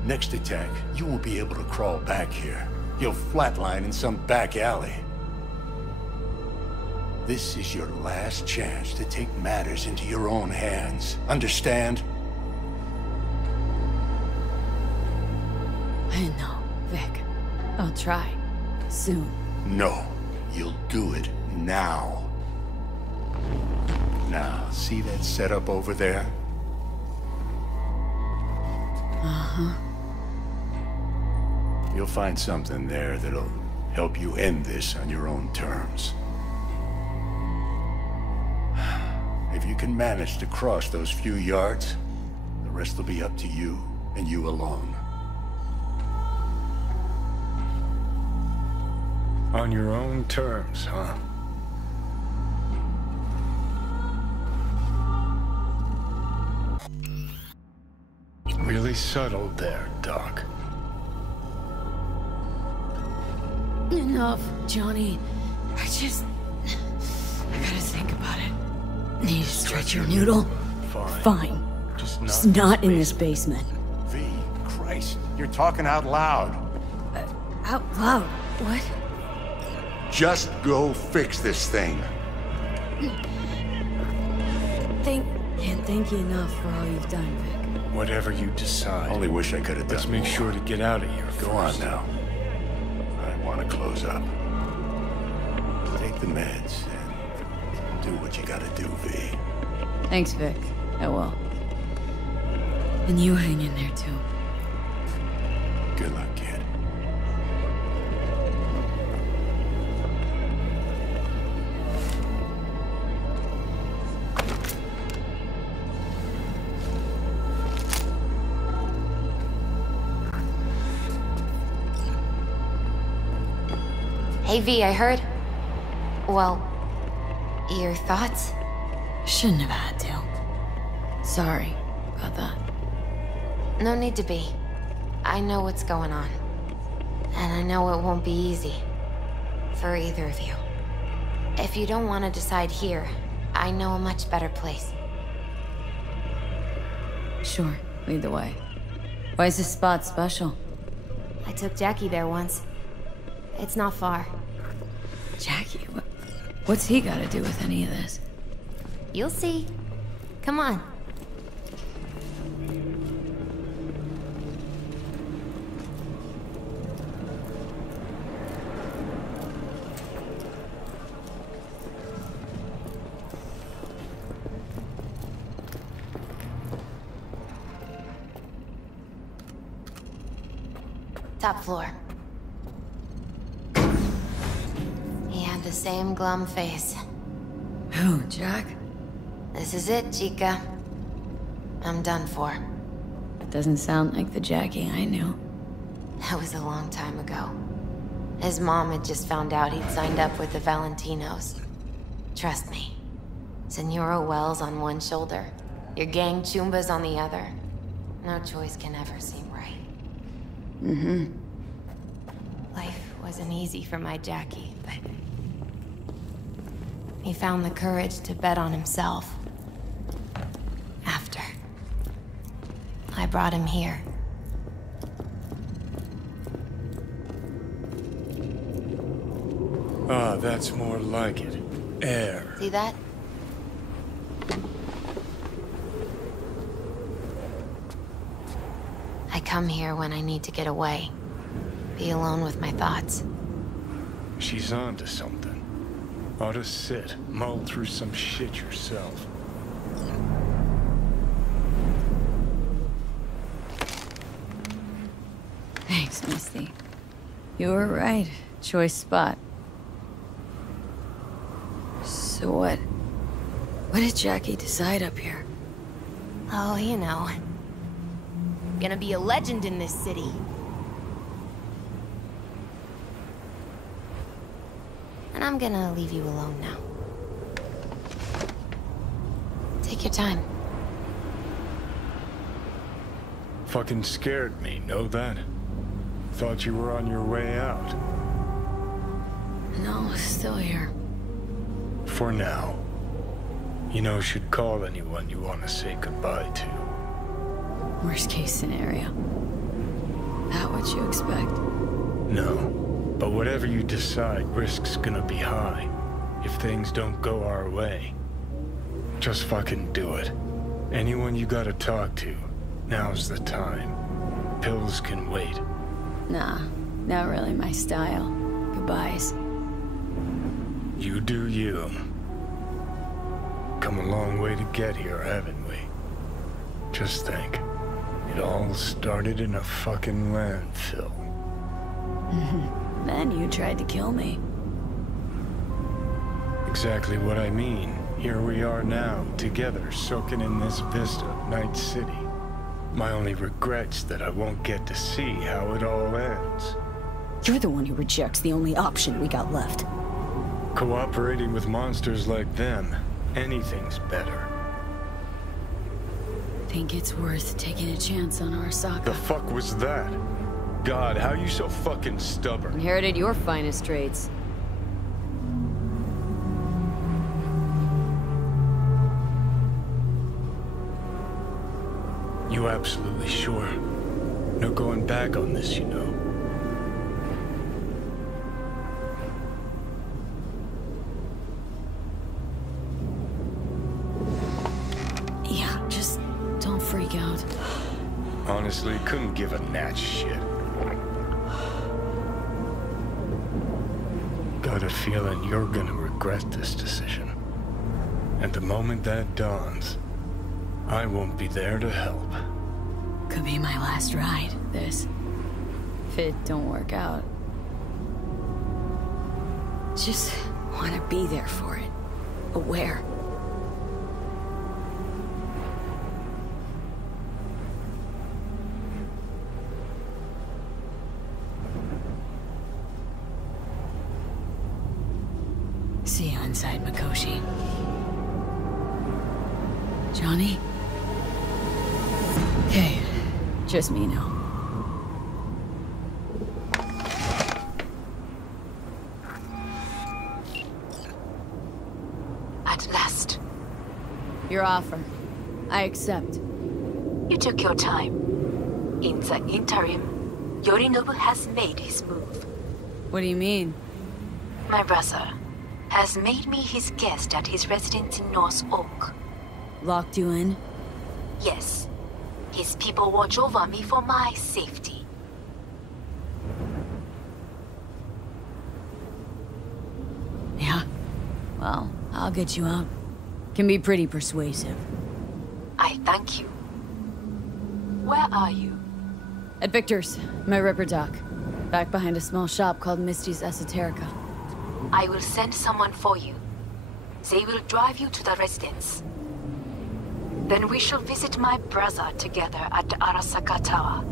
Next attack, you won't be able to crawl back here. You'll flatline in some back alley. This is your last chance to take matters into your own hands. Understand? I know, Vic. I'll try. soon. No, you'll do it now. Now, see that setup over there? Uh-huh. You'll find something there that'll help you end this on your own terms. If you can manage to cross those few yards, the rest will be up to you, and you alone. On your own terms, huh? Really subtle there, Doc. Enough, Johnny. I gotta think about it. Need to stretch your noodle? Fine. Just not in this basement. V, Christ, you're talking out loud. Out loud? What? Just go fix this thing. Can't thank you enough for all you've done, Vic. Whatever you decide. Only wish I could have done Let's make more. sure to get out of here first. Go on now. I want to close up. Take the meds and do what you gotta do, V. Thanks, Vic. I will. And you hang in there, too. Good luck, kid. Hey, V, I heard... Well, your thoughts? Shouldn't have had to. Sorry about that. No need to be. I know what's going on. And I know it won't be easy. For either of you. If you don't want to decide here, I know a much better place. Sure, lead the way. Why is this spot special? I took Jackie there once. It's not far. Jackie? What's he got to do with any of this? You'll see. Come on. Top floor. He had the same glum face. Who, Jack? This is it, Chica. I'm done for. Doesn't sound like the Jackie I knew. That was a long time ago. His mom had just found out he'd signed up with the Valentinos. Trust me. Senora Wells on one shoulder, your gang Chumbas on the other. No choice can ever seem right. Mm-hmm. Life wasn't easy for my Jackie, but... he found the courage to bet on himself. After. I brought him here. Ah, that's more like it. Air. See that? I come here when I need to get away. Be alone with my thoughts. She's onto something. Ought to sit, mull through some shit yourself. Thanks, Misty. You were right. Choice spot. So what did Jackie decide up here? Oh, you know. Gonna be a legend in this city. And I'm gonna leave you alone now. Take your time. Fucking scared me, know that? Thought you were on your way out. No, still here. For now. You know, should call anyone you want to say goodbye to. Worst case scenario. Not what you expect. No. But whatever you decide, risk's gonna be high. If things don't go our way. Just fucking do it. Anyone you gotta talk to, now's the time. Pills can wait. Nah, not really my style. goodbyes. You do you. Come a long way to get here, haven't we? Just think. It all started in a fucking landfill. Then you tried to kill me. Exactly what I mean. Here we are now, together, soaking in this vista of Night City. My only regret's that I won't get to see how it all ends. You're the one who rejects the only option we got left. Cooperating with monsters like them, anything's better. Think it's worth taking a chance on Arasaka. The fuck was that? God, how you so fucking stubborn? Inherited your finest traits. You absolutely sure? No going back on this, you know. Yeah, just don't freak out. Honestly, couldn't give a gnat's shit. Got a feeling you're gonna regret this decision. And the moment that dawns, I won't be there to help. Could be my last ride, this. If it don't work out. Just want to be there for it. Aware. See you inside, Mikoshi. Johnny? Okay, just me now. At last. Your offer. I accept. You took your time. In the interim, Yorinobu has made his move. What do you mean? My brother has made me his guest at his residence in North Oak. Locked you in? Yes. His people watch over me for my safety. Yeah. Well, I'll get you out. Can be pretty persuasive. I thank you. Where are you? At Victor's, my ripper dock. Back behind a small shop called Misty's Esoterica. I will send someone for you. They will drive you to the residence. Then we shall visit my brother together at Arasaka Tower.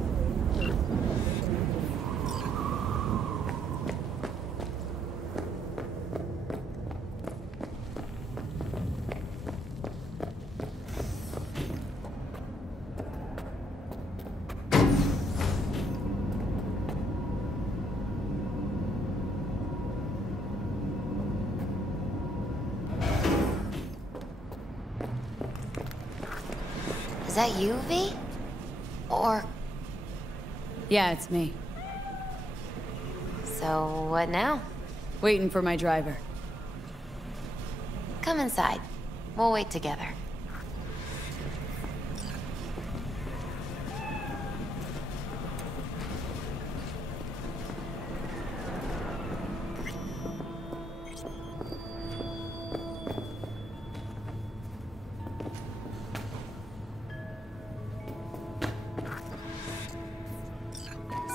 Is that you, V? Or... Yeah, it's me. So, what now? Waiting for my driver. Come inside. We'll wait together.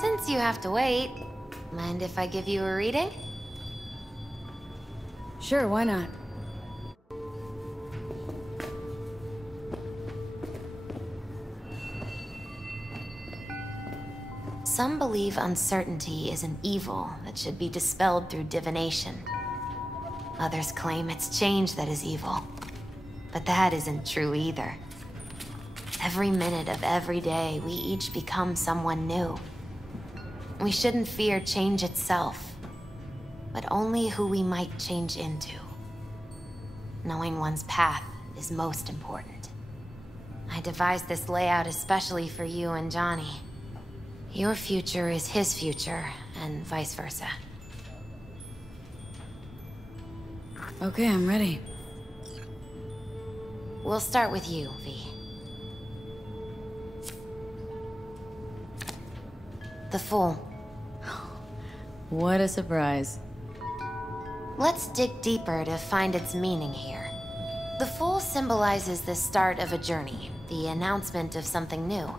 Since you have to wait, mind if I give you a reading? Sure, why not? Some believe uncertainty is an evil that should be dispelled through divination. Others claim it's change that is evil. But that isn't true either. Every minute of every day, we each become someone new. We shouldn't fear change itself, but only who we might change into. Knowing one's path is most important. I devised this layout especially for you and Johnny. Your future is his future, and vice versa. Okay, I'm ready. We'll start with you, V. The Fool. What a surprise. Let's dig deeper to find its meaning here. The fool symbolizes the start of a journey, the announcement of something new.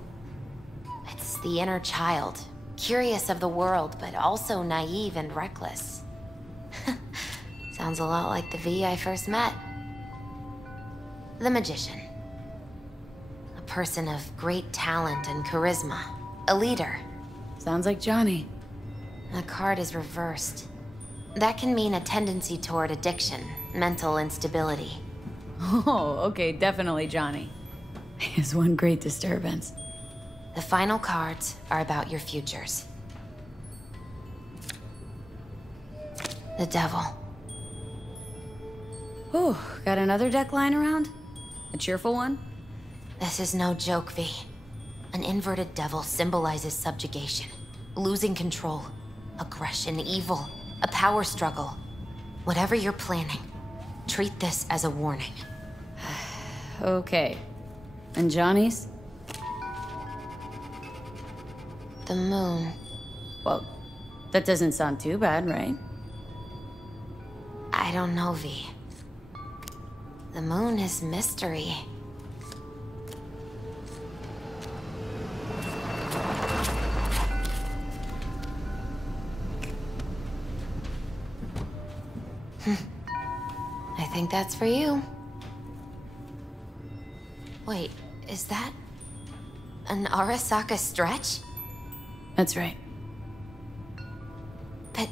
It's the inner child, curious of the world, but also naive and reckless. Sounds a lot like the V I first met. The magician. A person of great talent and charisma. A leader. Sounds like Johnny. The card is reversed. That can mean a tendency toward addiction, mental instability. Oh, okay, definitely Johnny. Is one great disturbance. The final cards are about your futures. The devil. Ooh, got another deck lying around? A cheerful one? This is no joke, V. An inverted devil symbolizes subjugation, losing control, aggression, evil, a power struggle. Whatever you're planning, treat this as a warning. Okay. And Johnny's? The moon. Well, that doesn't sound too bad, right? I don't know, V. The moon is mystery. I think that's for you. Wait, is that an Arasaka stretch? That's right. But,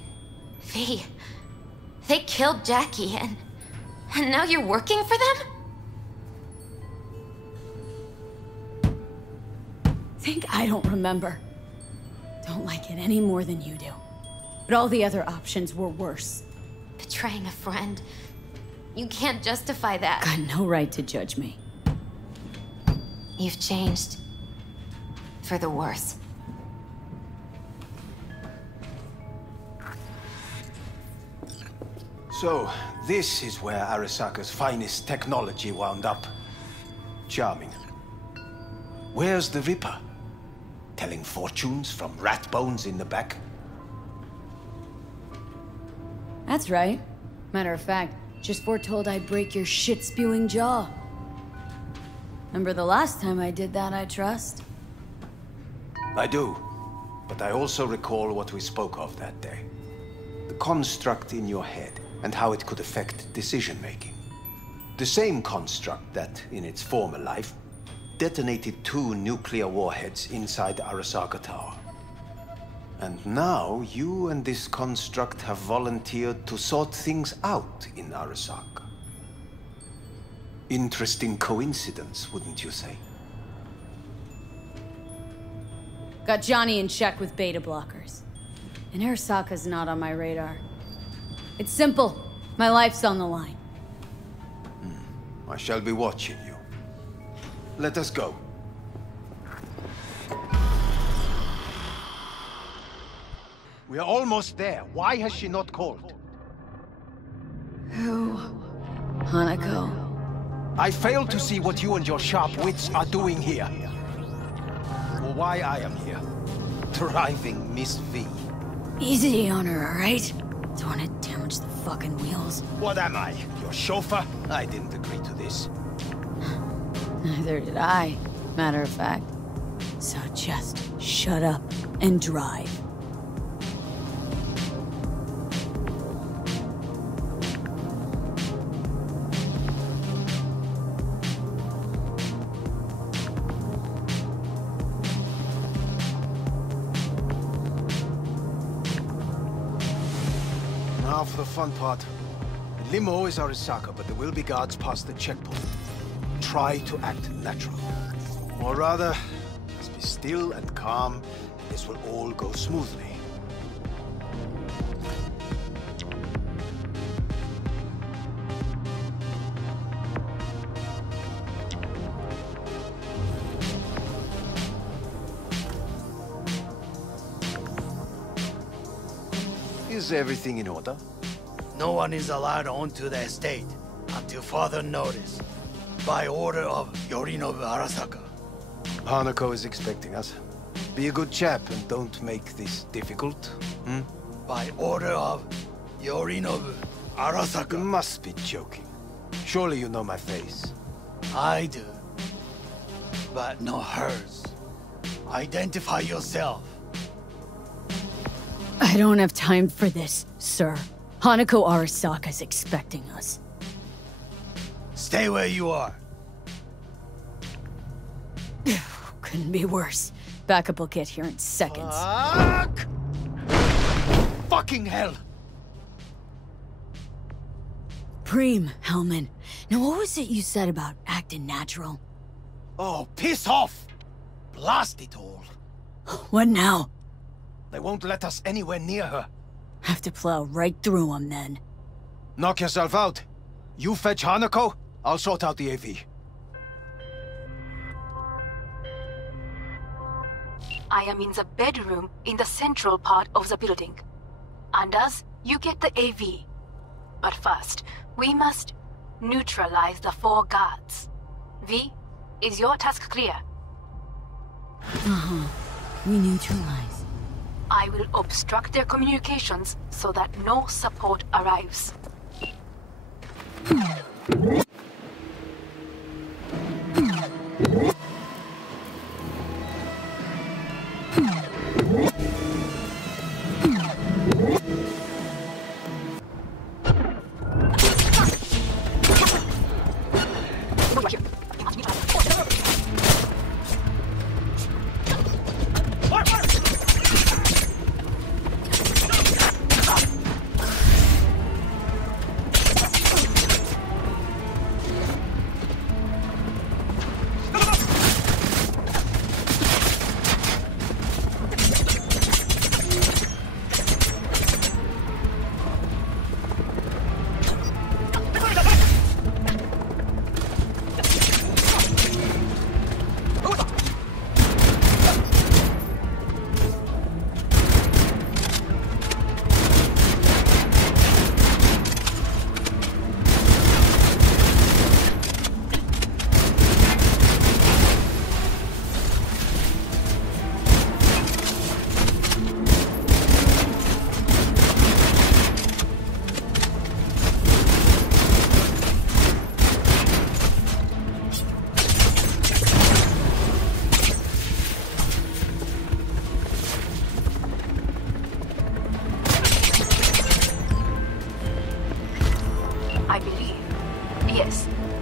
V, they killed Jackie and now you're working for them? Think I don't remember. Don't like it any more than you do. But all the other options were worse. Betraying a friend. You can't justify that. Got no right to judge me. You've changed. For the worse. So, this is where Arasaka's finest technology wound up. Charming. Where's the Ripper? Telling fortunes from rat bones in the back? That's right. Matter of fact, just foretold I'd break your shit-spewing jaw. Remember the last time I did that, I trust? I do. But I also recall what we spoke of that day. The construct in your head, and how it could affect decision-making. The same construct that, in its former life, detonated 2 nuclear warheads inside the Arasaka Tower. And now, you and this construct have volunteered to sort things out in Arasaka. Interesting coincidence, wouldn't you say? Got Johnny in check with beta blockers. And Arasaka's not on my radar. It's simple. My life's on the line. I shall be watching you. Let us go. We are almost there. Why has she not called? Who? Hanako. I fail to see what you and your sharp wits are doing here. Or why I am here. Driving Miss V. Easy on her, alright? Don't want to damage the fucking wheels. What am I? Your chauffeur? I didn't agree to this. Neither did I, matter of fact. So just shut up and drive. Now for the fun part. The limo is Arasaka, but there will be guards past the checkpoint. Try to act natural. Or rather, just be still and calm, and this will all go smoothly. Is everything in order? No one is allowed onto the estate until further notice. By order of Yorinobu Arasaka. Hanako is expecting us. Be a good chap and don't make this difficult, By order of Yorinobu Arasaka. You must be joking. Surely you know my face. I do. But not hers. Identify yourself. I don't have time for this, sir. Hanako Arasaka's expecting us. Stay where you are. Couldn't be worse. Backup will get here in seconds. Fuck! Fucking hell! Preem, Hellman. Now what was it you said about acting natural? Oh, piss off! Blast it all. What now? They won't let us anywhere near her. Have to plow right through them then. Knock yourself out. You fetch Hanako, I'll sort out the AV. I am in the bedroom in the central part of the building. Anders, you get the AV. But first, we must neutralize the 4 guards. V, is your task clear? Uh-huh. We neutralize. I will obstruct their communications so that no support arrives.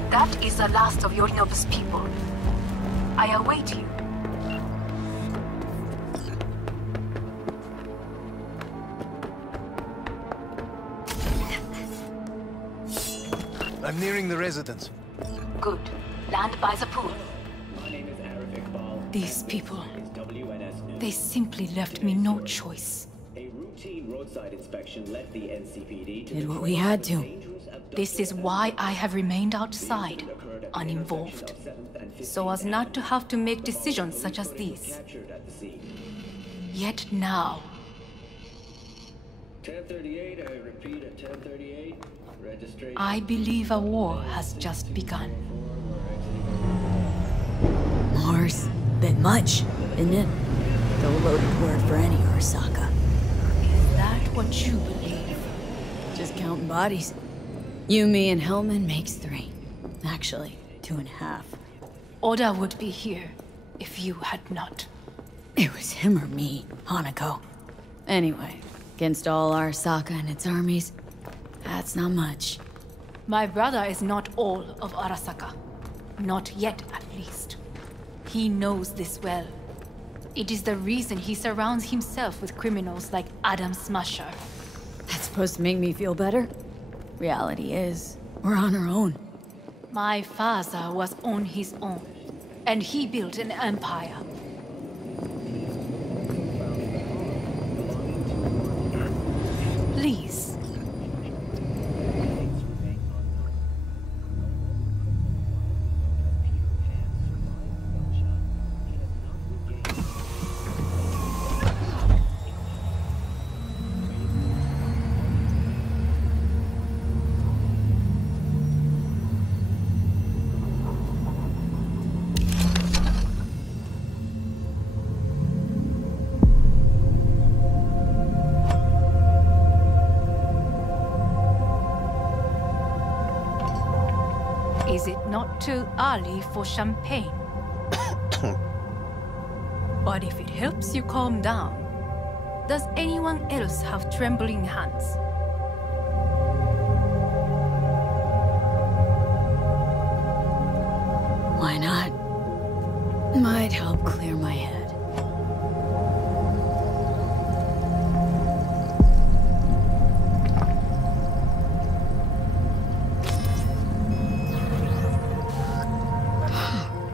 That is the last of Yorinobu's people. I await you. I'm nearing the residence. Good. Land by the pool. These people, they simply left me no choice. A routine roadside inspection led the NCPD to Did what we had to. This is why I have remained outside, uninvolved, so as not to have to make decisions such as these. Yet now... 1038, I repeat at 1038, registration... I believe a war has just begun. Mars, bit much, isn't it? The loaded word for any Arasaka. Is that what you believe? Just counting bodies. You, me, and Hellman makes 3. Actually, 2.5. Oda would be here if you had not. It was him or me, Hanako. Anyway, against all Arasaka and its armies, that's not much. My brother is not all of Arasaka. Not yet, at least. He knows this well. It is the reason he surrounds himself with criminals like Adam Smasher. That's supposed to make me feel better? Reality is, we're on our own. My father was on his own, and he built an empire. Please. Is it not too early for champagne? But if it helps you calm down, does anyone else have trembling hands? Why not? Might help clear my head.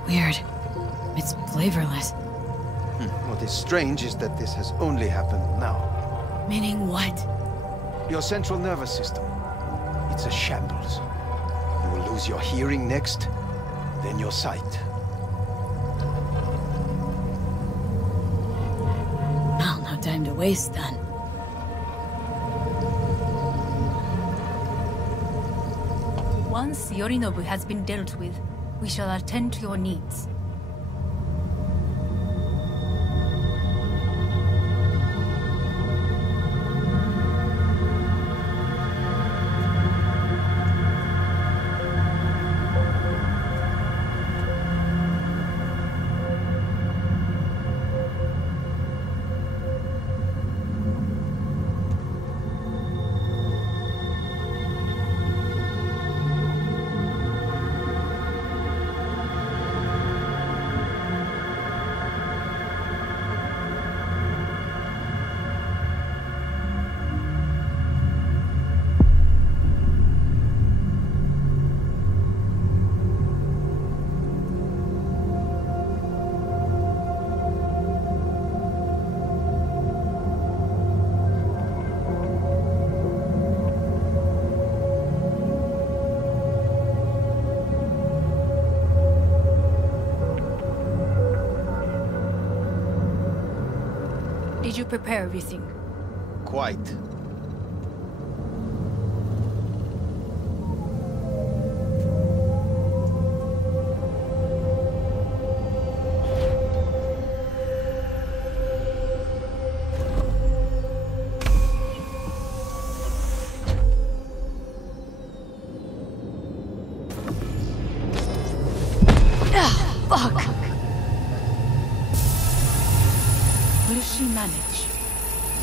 Weird. It's flavorless. What is strange is that this has only happened now. Meaning what? Your central nervous system. It's a shambles. You will lose your hearing next, then your sight. Well, no time to waste then. Once Yorinobu has been dealt with, we shall attend to your needs. Did you prepare everything? Quite. Fuck! Will she manage?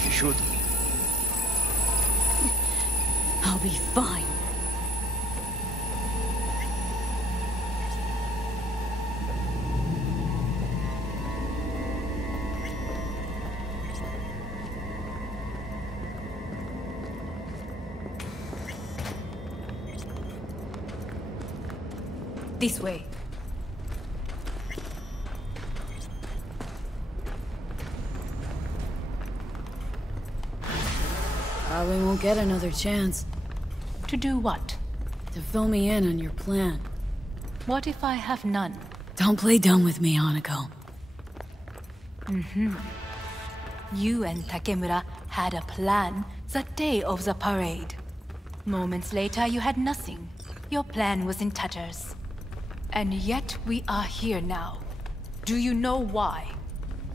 She should. I'll be fine. This way. Probably won't get another chance. To do what? To fill me in on your plan. What if I have none? Don't play dumb with me, Hanako. You and Takemura had a plan the day of the parade. Moments later, you had nothing. Your plan was in tatters. And yet we are here now. Do you know why?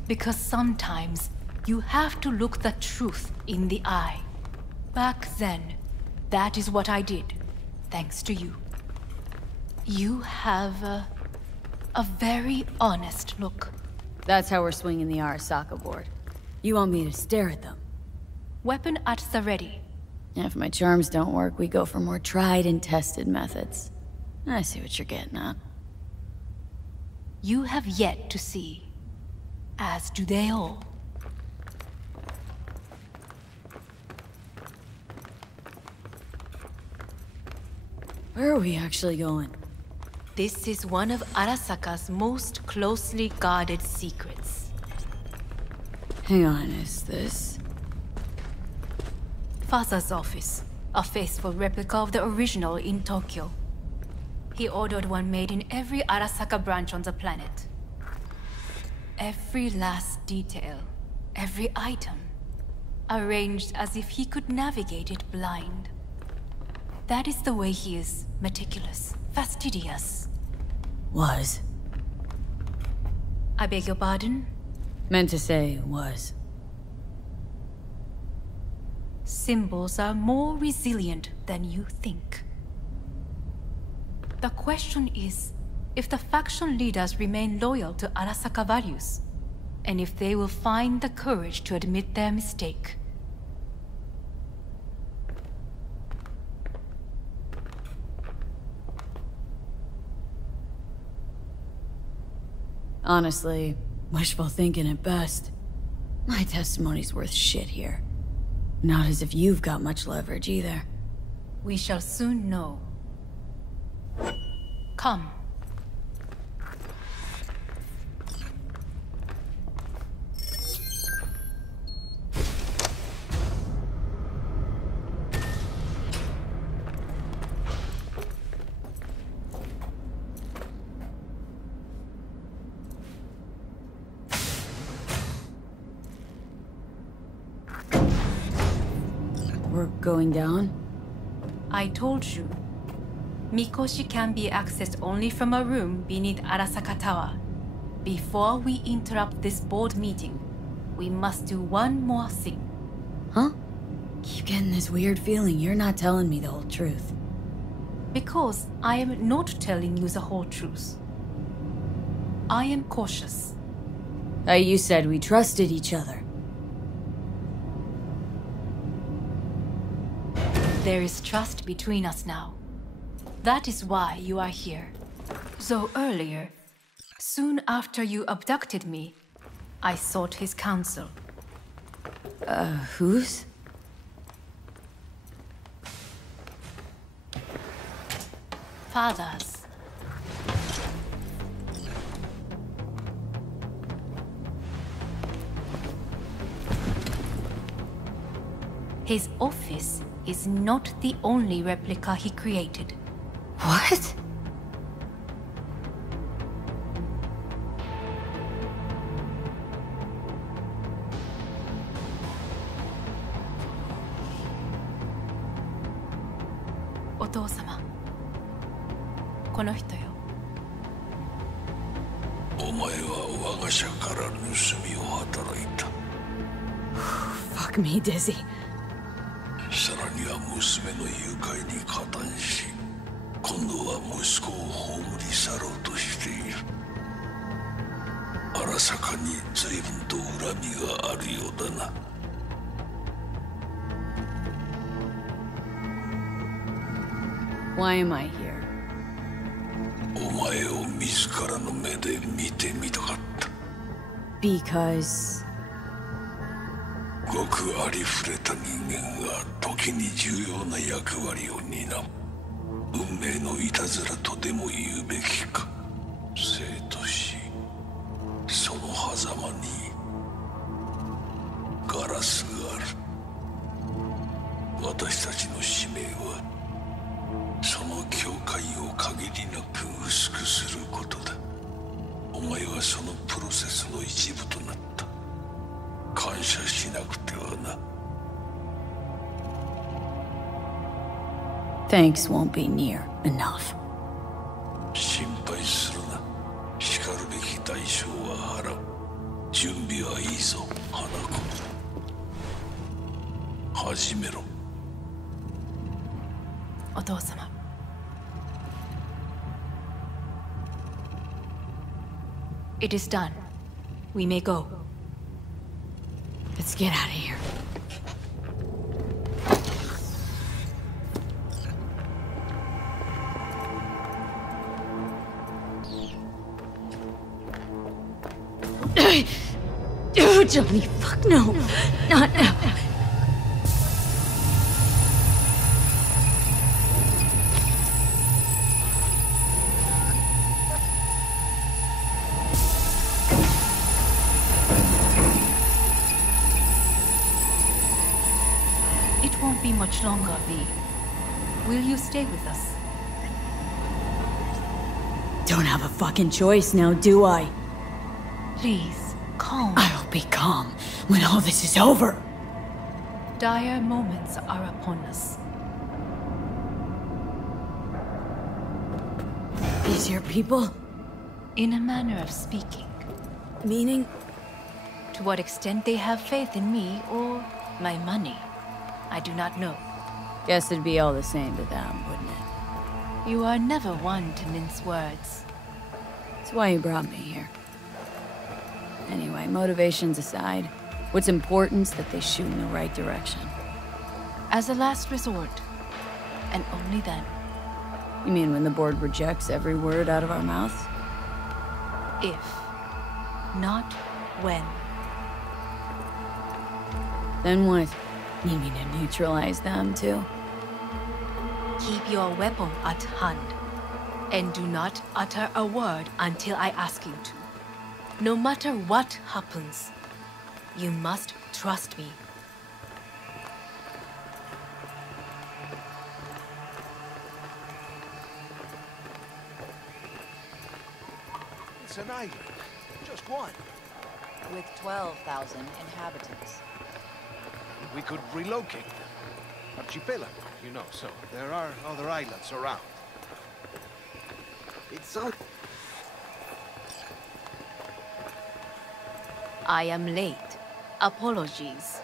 Because sometimes you have to look the truth in the eye. Back then, that is what I did, thanks to you. You have a very honest look. That's how we're swinging the Arasaka board. You want me to stare at them? Weapon at the ready. If my charms don't work, we go for more tried and tested methods. I see what you're getting at. You have yet to see, as do they all. Where are we actually going? This is one of Arasaka's most closely guarded secrets. Hang on, is this... Father's office. A faithful replica of the original in Tokyo. He ordered one made in every Arasaka branch on the planet. Every last detail, every item, arranged as if he could navigate it blind. That is the way he is. Meticulous, fastidious. Was. I beg your pardon? Meant to say was. Symbols are more resilient than you think. The question is, if the faction leaders remain loyal to Arasaka values, and if they will find the courage to admit their mistake. Honestly, wishful thinking at best. My testimony's worth shit here. Not as if you've got much leverage either. We shall soon know. Come. We're going down? I told you. Mikoshi can be accessed only from a room beneath Arasaka Tower. Before we interrupt this board meeting, we must do one more thing. Huh? Keep getting this weird feeling you're not telling me the whole truth. Because I am not telling you the whole truth. I am cautious. You said we trusted each other. There is trust between us now. That is why you are here. Though earlier, soon after you abducted me, I sought his counsel. Whose? Father's. His office is not the only replica he created. What? Otou-sama. この人よ。お前は我が社から盗みを働いた。Fuck me, Dizzy. さらには娘の誘拐に加担し、今度は息子を葬り去ろうとしている。荒坂に随分と恨みがあるようだな。Why am I here? お前を自らの目で見てみたかった。Because... ごくありふれた人間が時に重要な役割を担う。運命のいたずらとでも言うべきか。生と死、その狭間にガラスがある。私たちの使命はその境界を限りなく薄くすることだ。お前はそのプロセスの一部となった。感謝しなくてはな。Thanks won't be near enough. 心配するな。しかるべき代償は払う。準備はいいぞ、花子。始めろ。お父様。It is done. We may go. Let's get out of here. Oh, Johnny, fuck no. Not now. It won't be much longer, V. Will you stay with us? Don't have a fucking choice now, do I? Please, calm. I'll be calm when all this is over. Dire moments are upon us. These your people? In a manner of speaking. Meaning? To what extent they have faith in me or my money, I do not know. Guess it'd be all the same to them, wouldn't it? You are never one to mince words. That's why you brought me here. Anyway, motivations aside, what's important is that they shoot in the right direction. As a last resort, and only then. You mean when the board rejects every word out of our mouths? If, not when. Then what? You mean to neutralize them, too? Keep your weapon at hand, and do not utter a word until I ask you to. No matter what happens, you must trust me. It's an island. Just one. With 12,000 inhabitants. We could relocate them. Archipelago, you know, so there are other islands around. It's all... I am late. Apologies.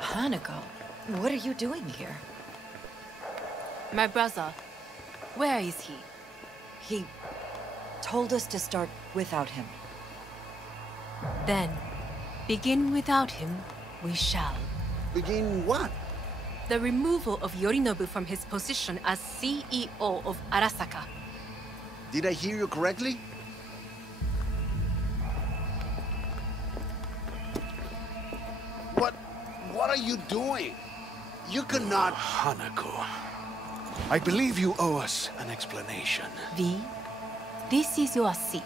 Hanako, what are you doing here? My brother, where is he? He told us to start without him. Then, begin without him, we shall. Begin what? The removal of Yorinobu from his position as CEO of Arasaka. Did I hear you correctly? What are you doing? You cannot... Hanako, I believe you owe us an explanation. V, this is your seat.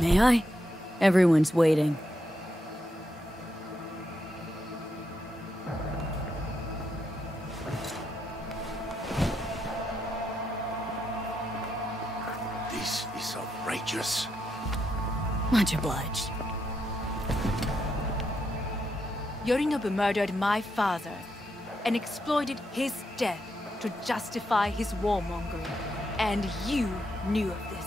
May I? Everyone's waiting. This is outrageous. Much obliged. Yorinobu murdered my father and exploited his death to justify his warmongering. And you knew of this.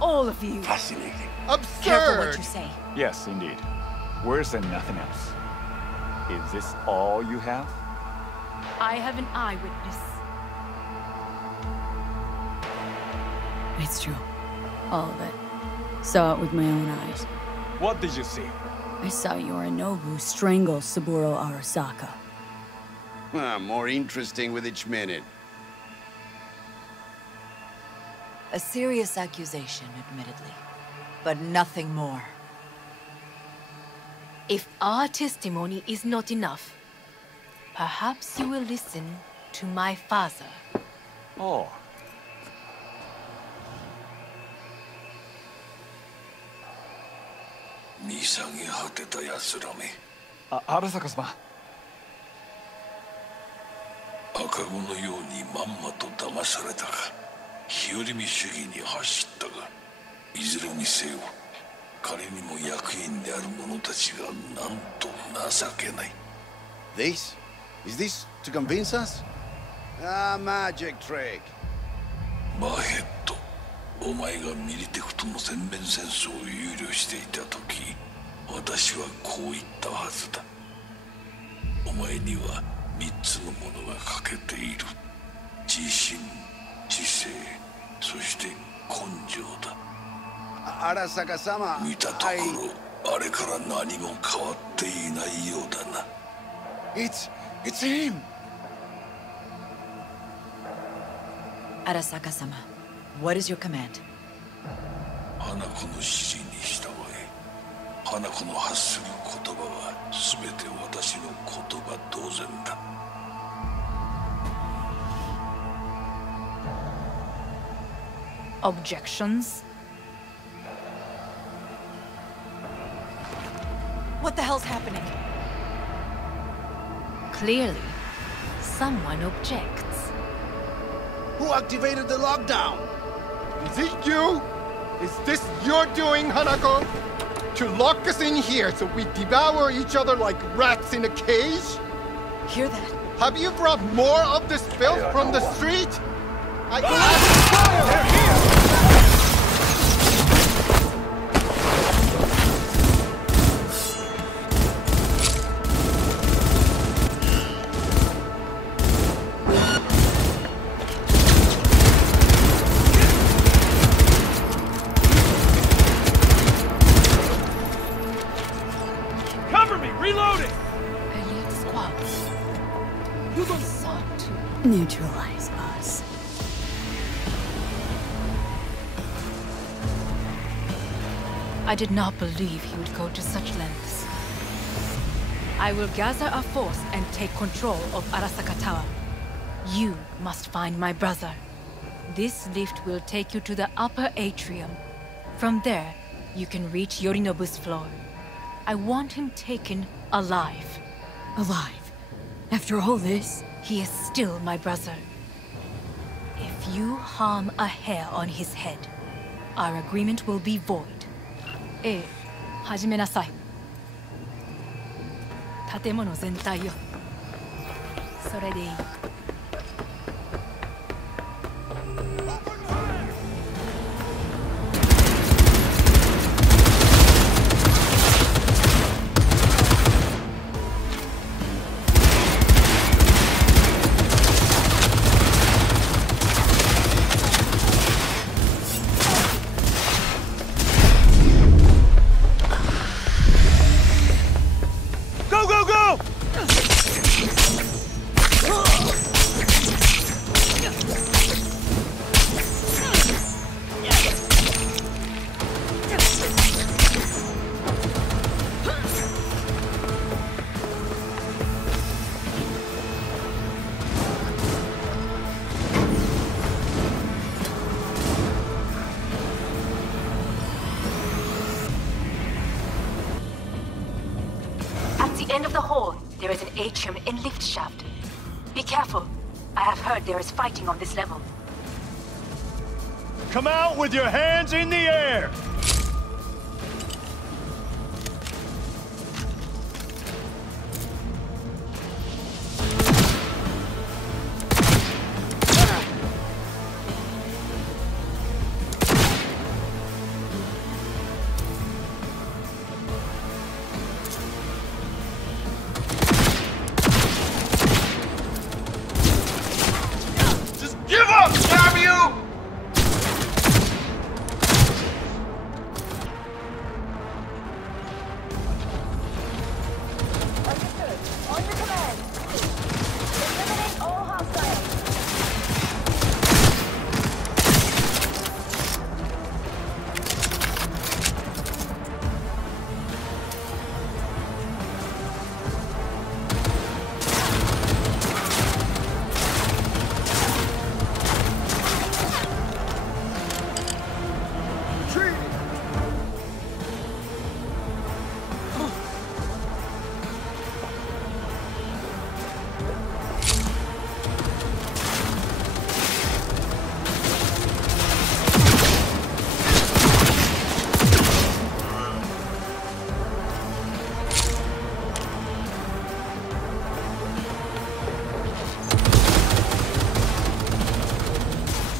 All of you. Fascinating. Absurd! Careful what you say. Yes, indeed. Worse than nothing else. Is this all you have? I have an eyewitness. It's true. All of it. Saw it with my own eyes. What did you see? I saw Yorinobu strangle Saburo Arasaka. More interesting with each minute. A serious accusation, admittedly. But nothing more. If our testimony is not enough, perhaps you will listen to my father. Oh. Arasaka様。赤子のようにまんまと騙されたか、日和見主義に走ったが、いずれにせよ、彼にも役員である者たちがなんと情けない。This? Is this to convince us? Ah, magic trick. マヘッド、お前がミリテクとの全面戦争を憂慮していた時、私はこう言ったはずだ。お前には3つのものが欠けている。自信、知性、そして根性だ。Arasaka様。見たところ、あれから何も変わっていないようだな。It's him! Arasaka-sama, what is your command? 花子の指示に従え。花子の発する言葉は全て私の言葉同然だ。Objections? What the hell's happening? Clearly, someone objects. Who activated the lockdown? Is it you? Is this your doing, Hanako? To lock us in here so we devour each other like rats in a cage? Hear that? Have you brought more of this filth from the street? I fire! despise us. I did not believe he would go to such lengths. I will gather a force and take control of Arasaka Tower. You must find my brother. This lift will take you to the upper atrium. From there, you can reach Yorinobu's floor. I want him taken alive. Alive? After all this? He is still my brother. If you harm a hair on his head, our agreement will be void. 始めなさい。建物全体よ。それでいい。End of the hall, there is an atrium and lift shaft. Be careful. I have heard there is fighting on this level. Come out with your hands in the air!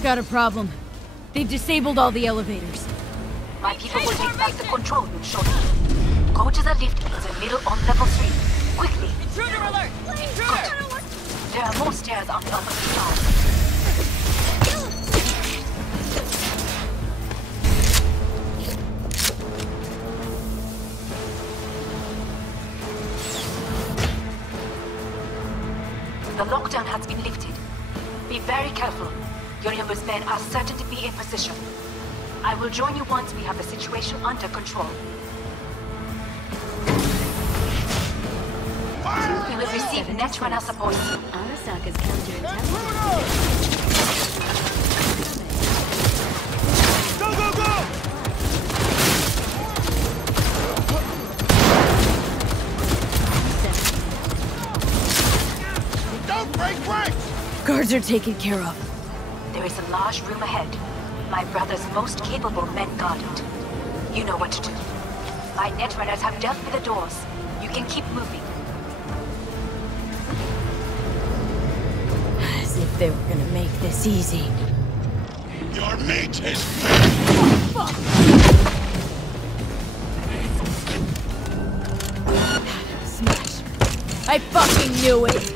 Got a problem. They've disabled all the elevators. My people will take back the control room shortly. Go to the lift in the middle on level 3. Quickly. Intruder alert! Intruder alert! There are more stairs on the opposite side. The lockdown has been lifted. Be very careful. Yorinobu's men are certain to be in position. I will join you once we have the situation under control. We will receive Netrunner support. Arasaka's counterattack. Go, go, go! Don't break ranks! Guards are taken care of. There is a large room ahead. My brother's most capable men guard it. You know what to do. My netrunners have dealt with the doors. You can keep moving. As if they were gonna make this easy. Your mate is Smash. I fucking knew it!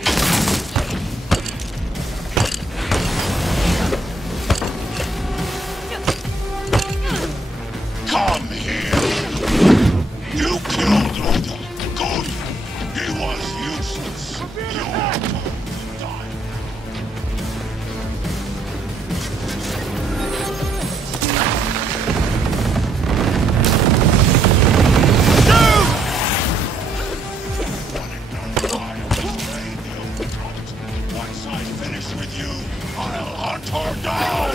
Come here! You killed Oda. Good. He was useless. Your time to die. Shut her down!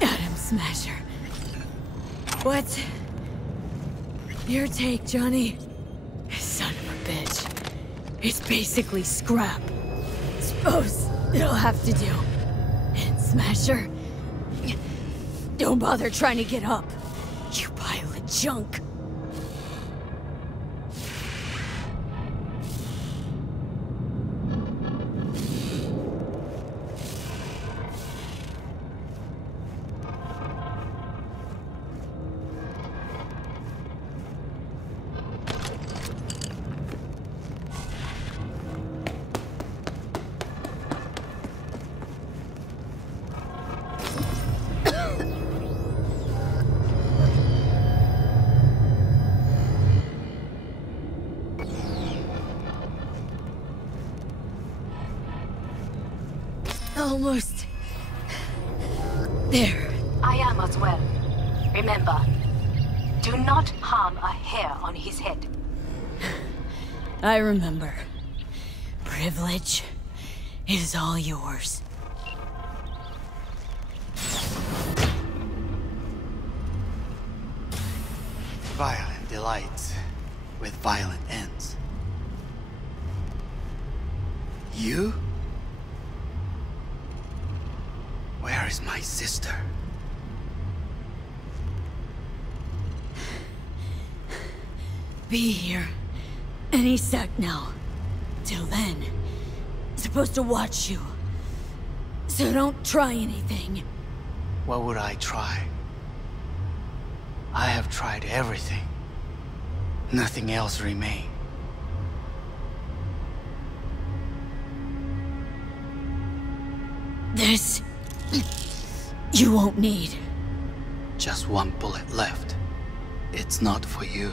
Atom Smasher. What's your take, Johnny? Son of a bitch. It's basically scrap. Suppose it'll have to do. And Smasher, don't bother trying to get up. You pile of junk. Almost there. I am as well. Remember, do not harm a hair on his head. I remember. Privilege is all yours. Violent delights with violent ends. You? Where is my sister? Be here any sec now. Till then, supposed to watch you. So don't try anything. What would I try? I have tried everything. Nothing else remains. This you won't need. Just one bullet left. It's not for you.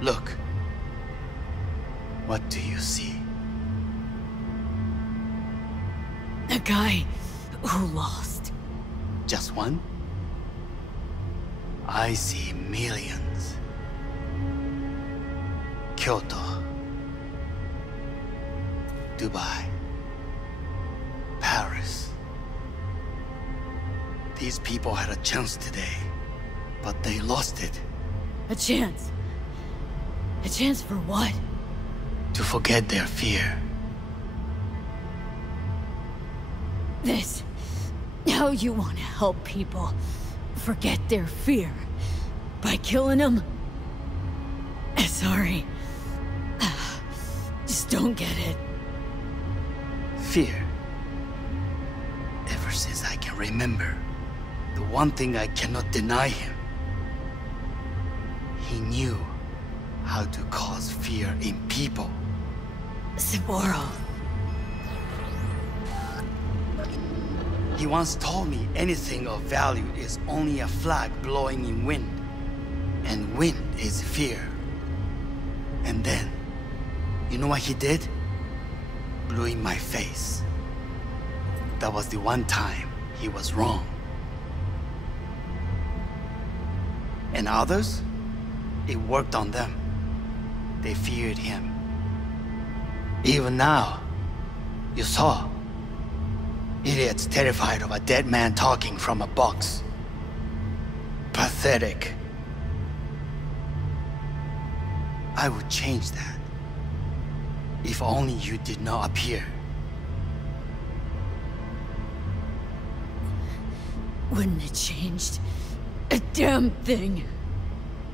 Look. What do you see? A guy who lost. Just one? I see millions. Kyoto. Dubai. Paris. These people had a chance today, but they lost it. A chance? A chance for what? To forget their fear. This... how you want to help people forget their fear? By killing them? Sorry. Just don't get it. Fear. Ever since I can remember, the one thing I cannot deny him. He knew how to cause fear in people. Saburo. He once told me anything of value is only a flag blowing in wind. And wind is fear. And then, you know what he did? Blew in my face. That was the one time he was wrong. And others? It worked on them. They feared him. Even now, you saw. Idiots terrified of a dead man talking from a box. Pathetic. I would change that. If only you did not appear. Wouldn't have changed a damn thing.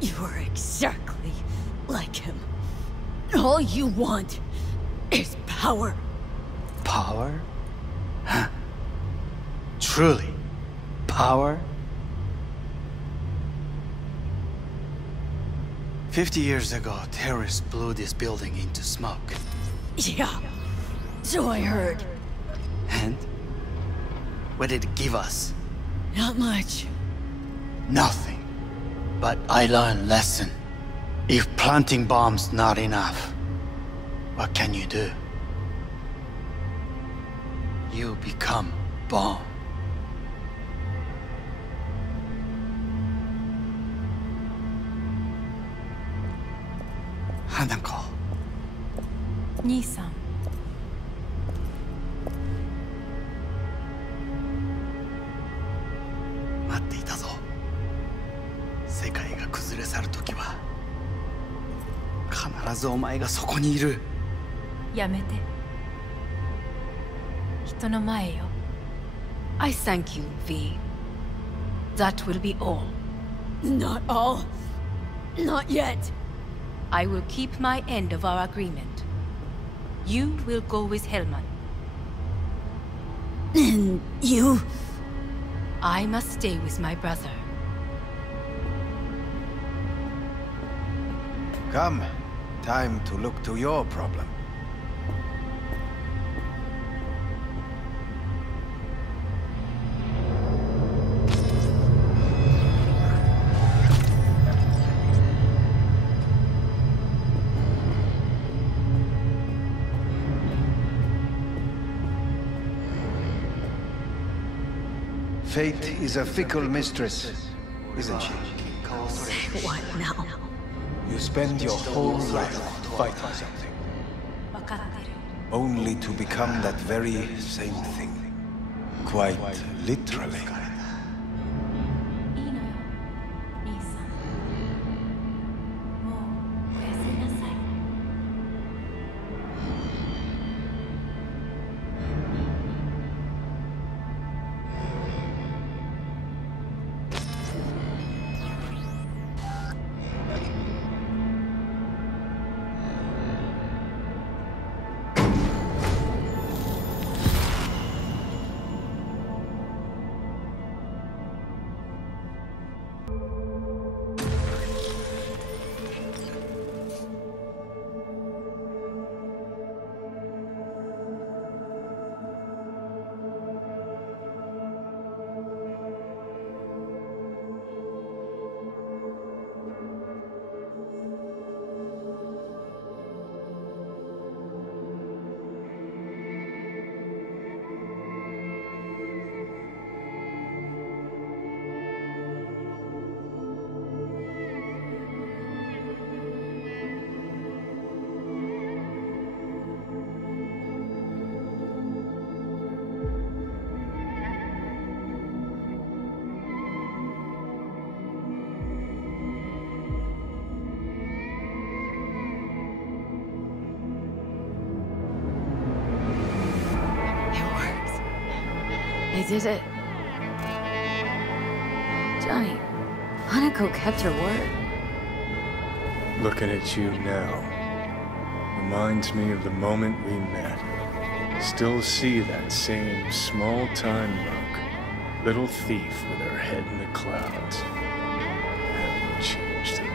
You are exactly like him. All you want is power. Power? Huh. Truly, power? 50 years ago, terrorists blew this building into smoke. Yeah, so I heard. And? What did it give us? Not much. Nothing. But I learned a lesson. If planting bombs not enough, what can you do? You become bomb. Hanako. 兄さん。待っていたぞ。世界が崩れ去るときは必ずお前がそこにいる。やめて。人の前よ。I thank you, V. That will be all. Not all. Not yet. I will keep my end of our agreement. You will go with Hellman. And you? I must stay with my brother. Come. Time to look to your problem. Fate is a fickle mistress, isn't she? What now? You spend your whole life fighting something, only to become that very same thing. Quite literally. They did it. Johnny, Hanako kept her word. Looking at you now reminds me of the moment we met. Still see that same small-time LUK. Little thief with her head in the clouds. Haven't changed a bit.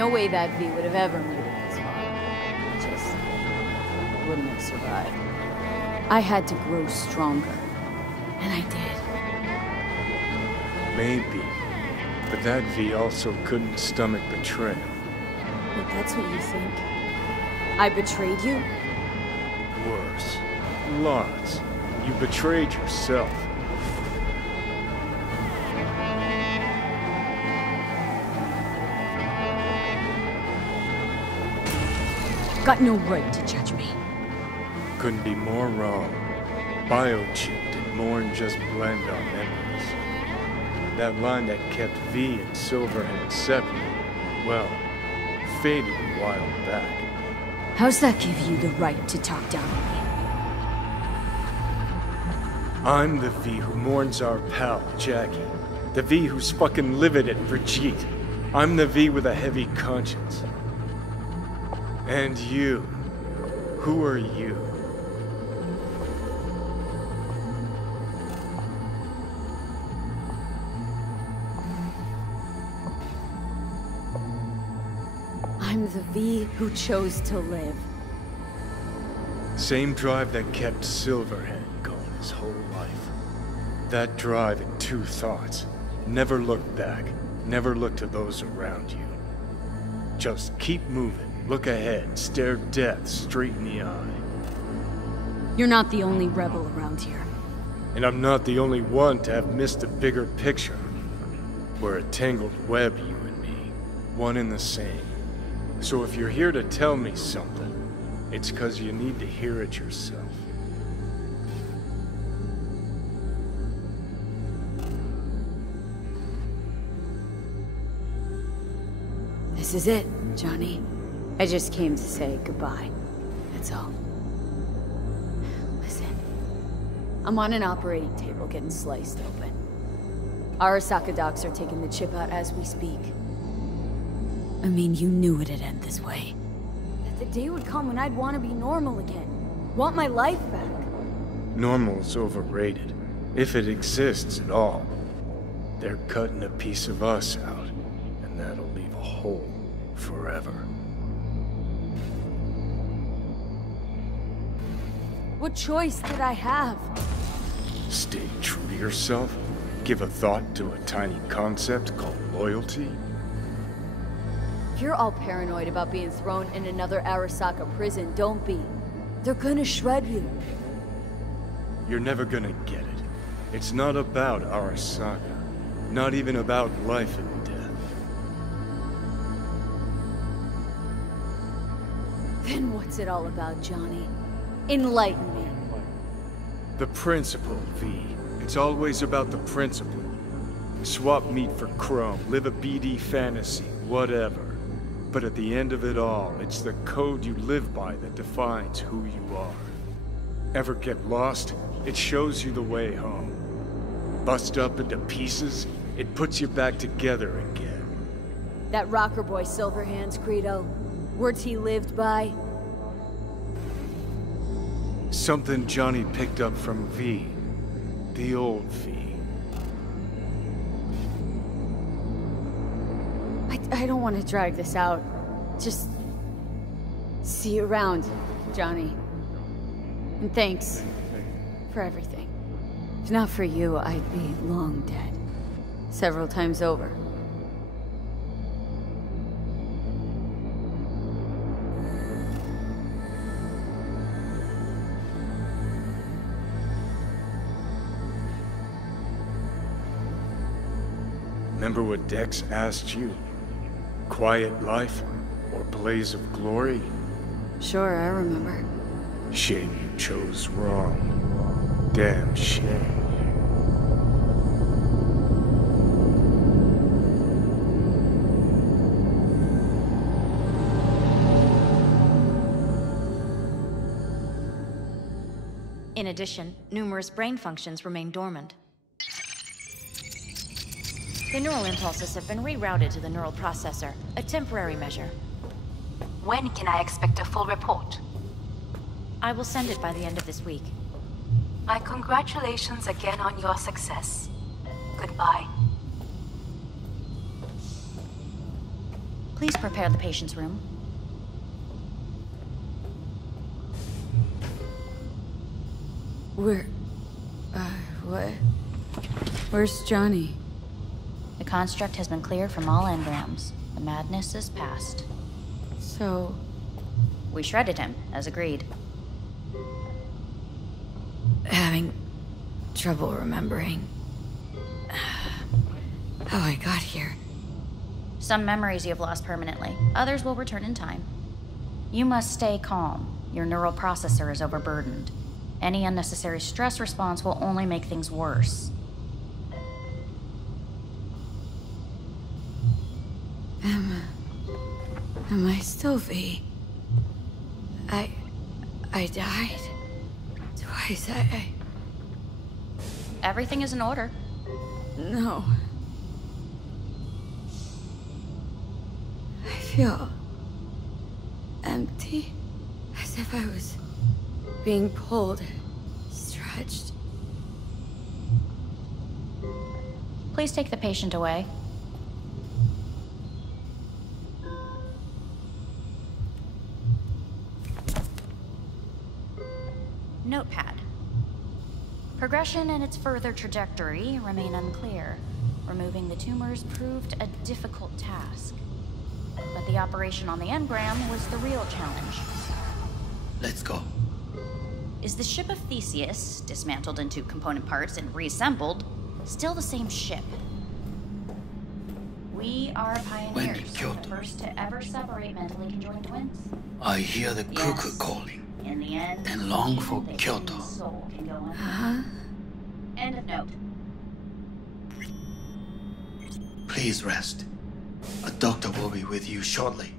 No way that V would have ever made it this far. Just wouldn't have survived. I had to grow stronger. And I did. Maybe. But that V also couldn't stomach betrayal. But that's what you think? I betrayed you? Worse. Lots. You betrayed yourself. Got no right to judge me. Couldn't be more wrong. Biochip did more than just blend our memories. That line that kept V and Silverhand separate, well, faded a while back. How's that give you the right to talk down to me? I'm the V who mourns our pal, Jackie. The V who's fucking livid at Brigitte. I'm the V with a heavy conscience. And you. Who are you? I'm the V who chose to live. Same drive that kept Silverhand going his whole life. That drive and two thoughts. Never look back. Never look to those around you. Just keep moving. Look ahead. Stare death straight in the eye. You're not the only rebel around here. And I'm not the only one to have missed a bigger picture. We're a tangled web, you and me. One and the same. So if you're here to tell me something, it's 'cause you need to hear it yourself. This is it, Johnny. I just came to say goodbye. That's all. Listen. I'm on an operating table getting sliced open. Arasaka docs are taking the chip out as we speak. I mean, you knew it'd end this way. That the day would come when I'd want to be normal again. Want my life back. Normal's overrated. If it exists at all. They're cutting a piece of us out, and that'll leave a hole forever. What choice did I have? Stay true to yourself? Give a thought to a tiny concept called loyalty? If you're all paranoid about being thrown in another Arasaka prison, don't be. They're gonna shred you. You're never gonna get it. It's not about Arasaka. Not even about life and death. Then what's it all about, Johnny? Enlighten me. The principle, V. It's always about the principle. Swap meat for chrome, live a BD fantasy, whatever. But at the end of it all, it's the code you live by that defines who you are. Ever get lost? It shows you the way home. Bust up into pieces? It puts you back together again. That rocker boy Silverhand's credo. Words he lived by. Something Johnny picked up from V. The old V. I don't want to drag this out. Just... see you around, Johnny. And thanks for everything. If not for you, I'd be long dead. Several times over. Remember what Dex asked you? Quiet life or blaze of glory? Sure, I remember. Shame you chose wrong. Damn shame. In addition, numerous brain functions remain dormant. The neural impulses have been rerouted to the neural processor, a temporary measure. When can I expect a full report? I will send it by the end of this week. My congratulations again on your success. Goodbye. Please prepare the patient's room. What? Where's Johnny? The construct has been cleared from all engrams. The madness is past. So... We shredded him, as agreed. Having trouble remembering how I got here. Some memories you have lost permanently. Others will return in time. You must stay calm. Your neural processor is overburdened. Any unnecessary stress response will only make things worse. Am I still V? I died twice. Everything is in order. No. I feel empty, as if I was being pulled, stretched. Please take the patient away. Notepad. Progression and its further trajectory remain unclear. Removing the tumors proved a difficult task. But the operation on the engram was the real challenge. Let's go. Is the ship of Theseus, dismantled into component parts and reassembled, still the same ship? We are pioneers, the first to ever separate mentally conjoined twins. I hear the cuckoo calling. In the end, and long for Kyoto. Soul can go on. Huh? End of note. Please rest. A doctor will be with you shortly.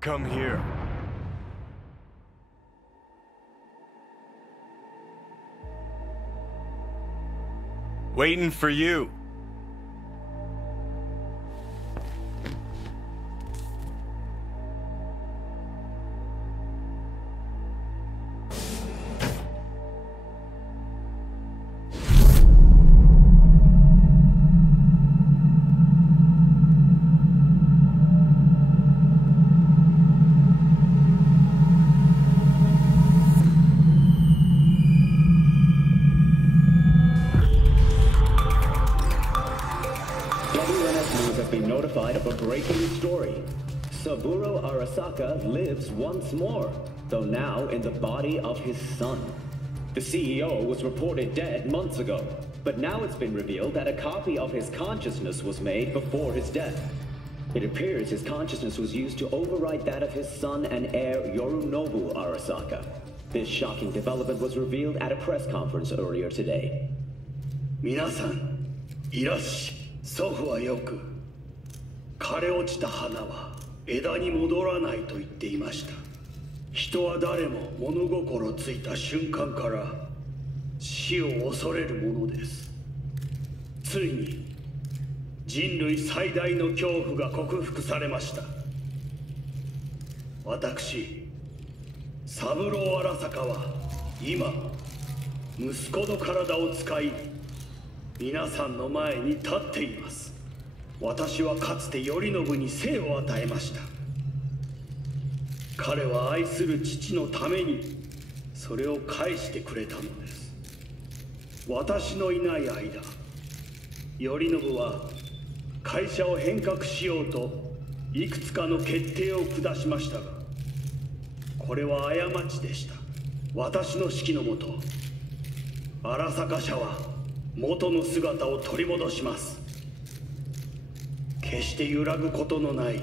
Come here. Waiting for you. Saburo Arasaka lives once more, though now in the body of his son. The CEO was reported dead months ago, but now it's been revealed that a copy of his consciousness was made before his death. It appears his consciousness was used to override that of his son and heir Yorinobu Arasaka. This shocking development was revealed at a press conference earlier today. 皆さん、いらっしゃい。祖父はよく、枯れ落ちた花は枝に戻らないと言っていました。人は誰も物心ついた瞬間から死を恐れるものです。ついに人類最大の恐怖が克服されました。私、三郎荒坂は今息子の体を使い皆さんの前に立っています。私はかつて頼信に生を与えました。彼は愛する父のためにそれを返してくれたのです。私のいない間、頼信は会社を変革しようといくつかの決定を下しましたが、これは過ちでした。私の指揮のもと、荒坂社は元の姿を取り戻します。決して揺らぐことのない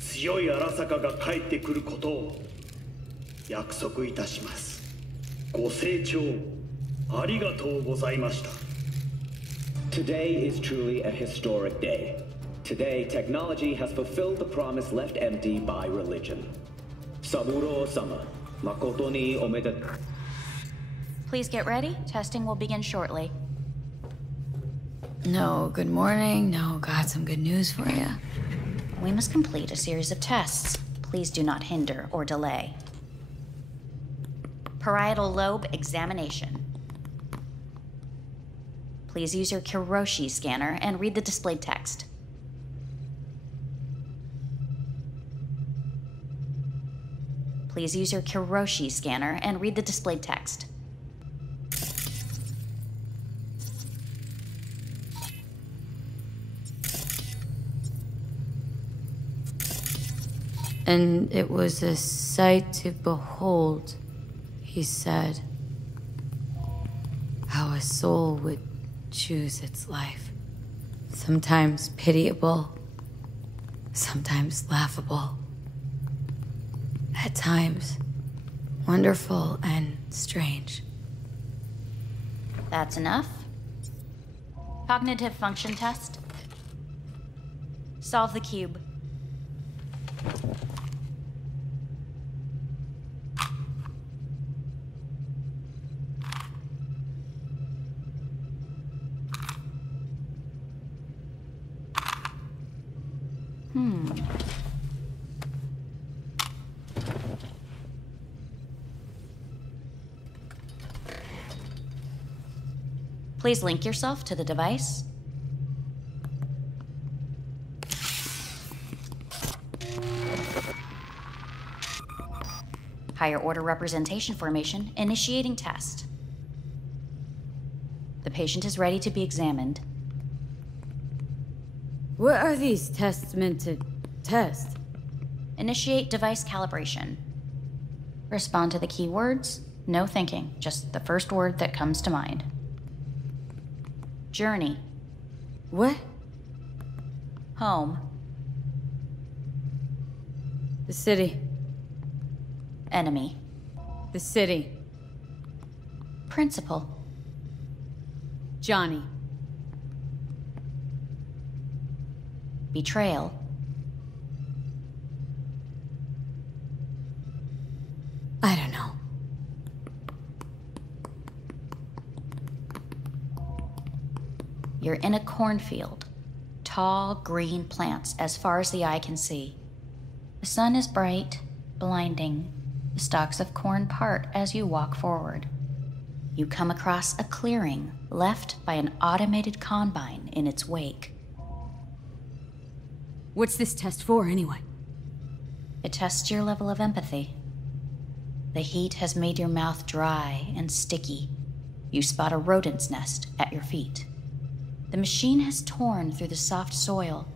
強い荒坂が帰ってくることを約束いたします。ご清聴ありがとうございました。Today is truly a historic day. Today, technology has fulfilled the promise left empty by religion. Saburo-sama, makoto ni omedetou. Please get ready. Testing will begin shortly. No, good morning. No, got some good news for you. We must complete a series of tests. Please do not hinder or delay. Parietal lobe examination. Please use your Kiroshi scanner and read the displayed text. Please use your Kiroshi scanner and read the displayed text. And it was a sight to behold, he said, how a soul would choose its life. Sometimes pitiable, sometimes laughable. At times, wonderful and strange. That's enough. Cognitive function test. Solve the cube. Please link yourself to the device. Higher order representation formation, initiating test. The patient is ready to be examined. What are these tests meant to test? Initiate device calibration. Respond to the keywords. No thinking, just the first word that comes to mind. Journey. What? Home. The city. Enemy. The city. Principal. Johnny. Betrayal. I don't know. You're in a cornfield. Tall, green plants as far as the eye can see. The sun is bright, blinding. The stalks of corn part as you walk forward. You come across a clearing left by an automated combine in its wake. What's this test for, anyway? It tests your level of empathy. The heat has made your mouth dry and sticky. You spot a rodent's nest at your feet. The machine has torn through the soft soil.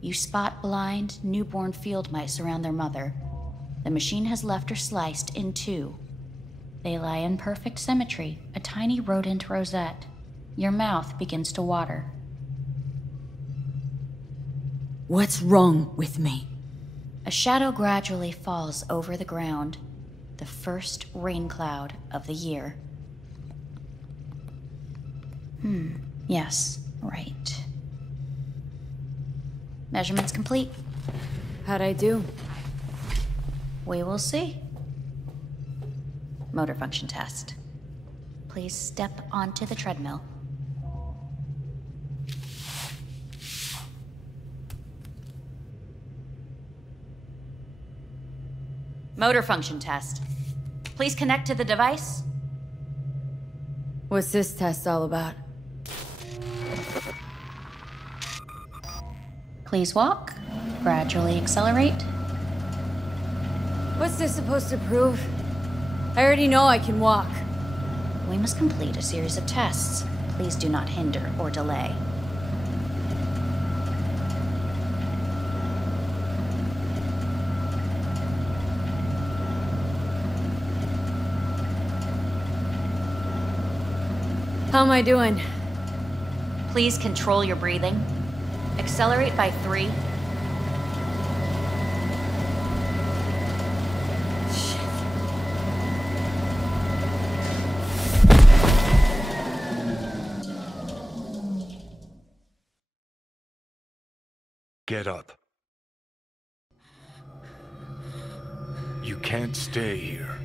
You spot blind, newborn field mice around their mother. The machine has left her sliced in two. They lie in perfect symmetry, a tiny rodent rosette. Your mouth begins to water. What's wrong with me? A shadow gradually falls over the ground. The first rain cloud of the year. Yes, right. Measurements complete. How'd I do? We will see. Motor function test. Please step onto the treadmill. Motor function test. Please connect to the device. What's this test all about? Please walk. Gradually accelerate. What's this supposed to prove? I already know I can walk. We must complete a series of tests. Please do not hinder or delay. How am I doing? Please control your breathing. Accelerate by 3. get up. You can't stay here.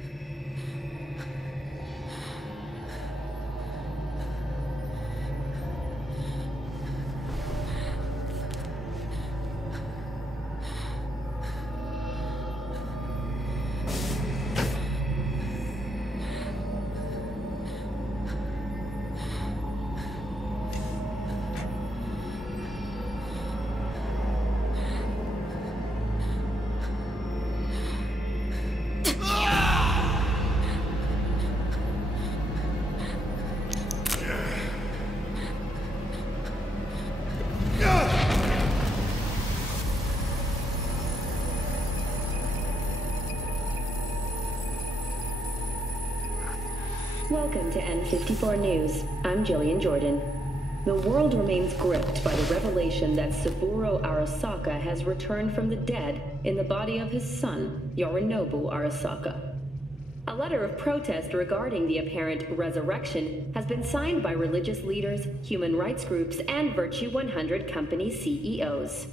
Welcome to N54 News. I'm Jillian Jordan. The world remains gripped by the revelation that Saburo Arasaka has returned from the dead in the body of his son, Yorinobu Arasaka. A letter of protest regarding the apparent resurrection has been signed by religious leaders, human rights groups, and Virtue 100 company CEOs.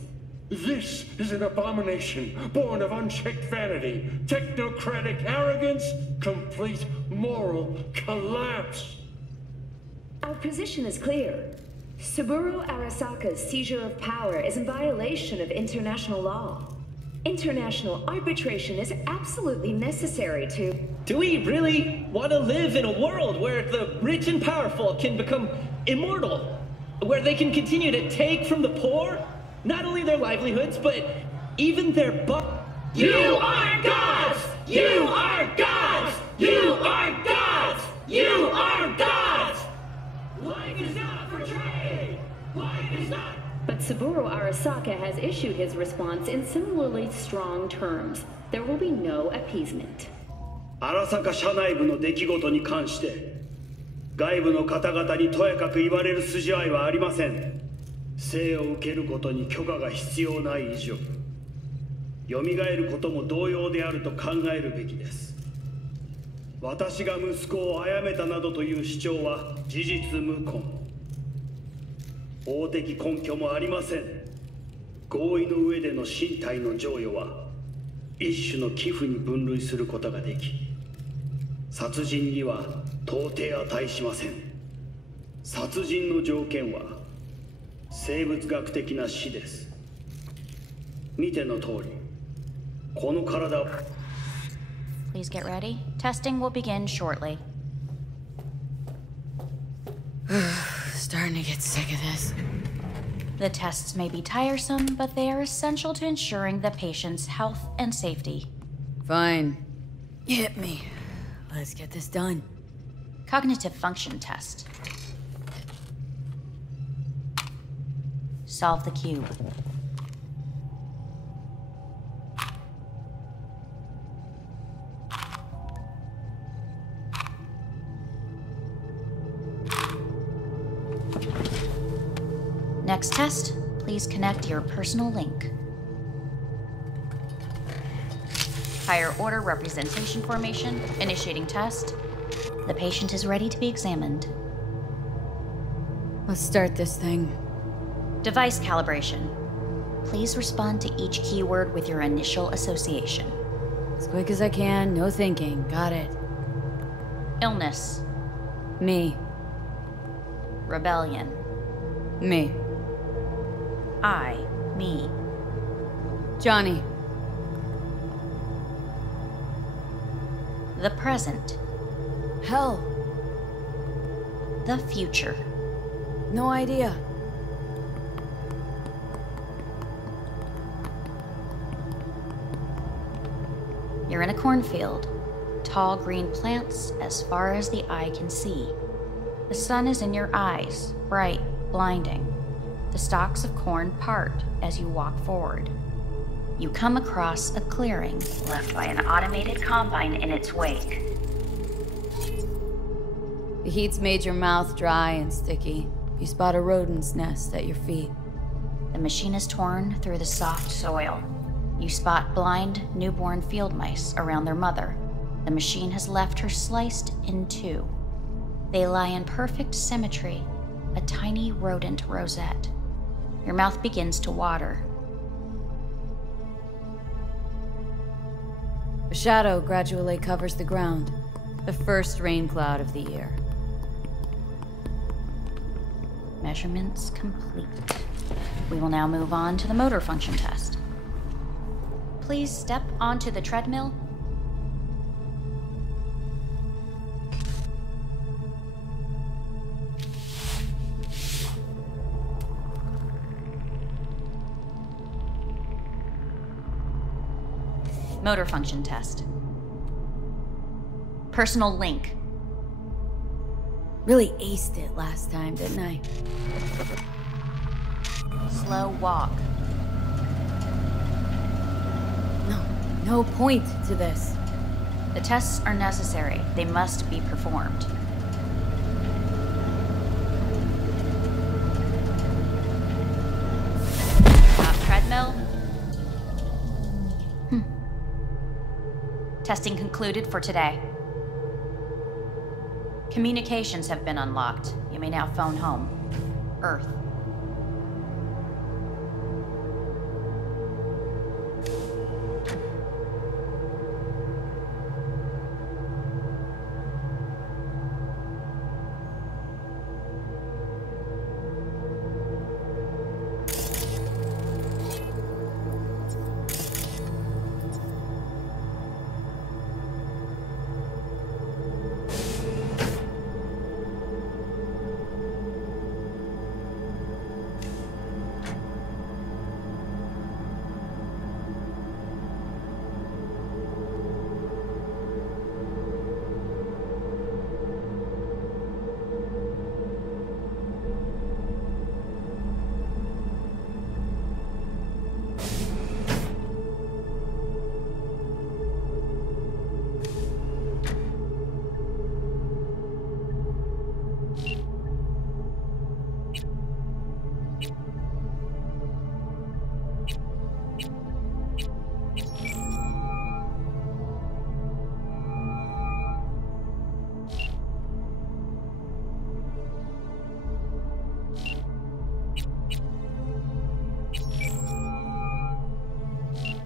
This is an abomination born of unchecked vanity, technocratic arrogance, complete moral collapse. Our position is clear. Saburo Arasaka's seizure of power is in violation of international law. International arbitration is absolutely necessary to... Do we really want to live in a world where the rich and powerful can become immortal? Where they can continue to take from the poor? Not only their livelihoods, but even their You are gods! You are gods! You are gods! You are gods! Life is not for trade! Life is not... But Saburo Arasaka has issued his response in similarly strong terms. There will be no appeasement. 荒坂社内部の出来事に関して外部の方々にとやかく言われる筋合いはありません。生を受けることに許可が必要ない以上、蘇ることも同様であると考えるべきです。私が息子を殺めたなどという主張は事実無根。法的根拠もありません。合意の上での身体の贈与は一種の寄付に分類することができ、殺人には到底値しません。殺人の条件は生物学的な死です。見ての通り、この体を。Please get ready. Testing will begin shortly. Starting to get sick of this. The tests may be tiresome, but they are essential to ensuring the patient's health and safety. Fine. Hit me. Let's get this done. Cognitive function test. Solve the cube. Next test, please connect your personal link. Higher order representation formation, initiating test. The patient is ready to be examined. Let's start this thing. Device calibration. Please respond to each keyword with your initial association. As quick as I can, no thinking. Got it. Illness. Me. Rebellion. Me. Me. Johnny. The present. Hell. The future. No idea. You're in a cornfield. Tall green plants as far as the eye can see. The sun is in your eyes, bright, blinding. The stalks of corn part as you walk forward. You come across a clearing left by an automated combine in its wake. The heat's made your mouth dry and sticky. You spot a rodent's nest at your feet. The machine is torn through the soft soil. You spot blind, newborn field mice around their mother. The machine has left her sliced in two. They lie in perfect symmetry, a tiny rodent rosette. Your mouth begins to water. A shadow gradually covers the ground. The first rain cloud of the year. Measurements complete. We will now move on to the motor function test. Please step onto the treadmill. Motor function test. Personal link. Really aced it last time, didn't I? Slow walk. No point to this. The tests are necessary. They must be performed. Stop treadmill. Testing concluded for today. Communications have been unlocked. You may now phone home. Earth.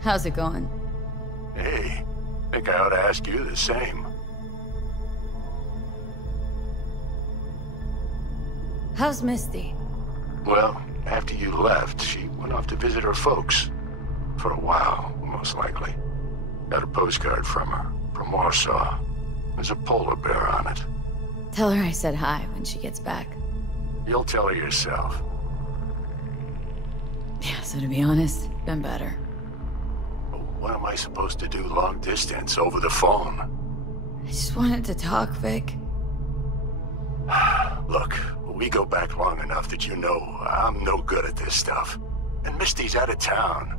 How's it going? Hey, think I ought to ask you the same. How's Misty? Well, after you left, she went off to visit her folks. For a while, most likely. Got a postcard from her, from Warsaw. There's a polar bear on it. Tell her I said hi when she gets back. You'll tell her yourself. Yeah, so to be honest, been better. What am I supposed to do long distance over the phone? I just wanted to talk, Vic. Look, we go back long enough that you know I'm no good at this stuff. And Misty's out of town.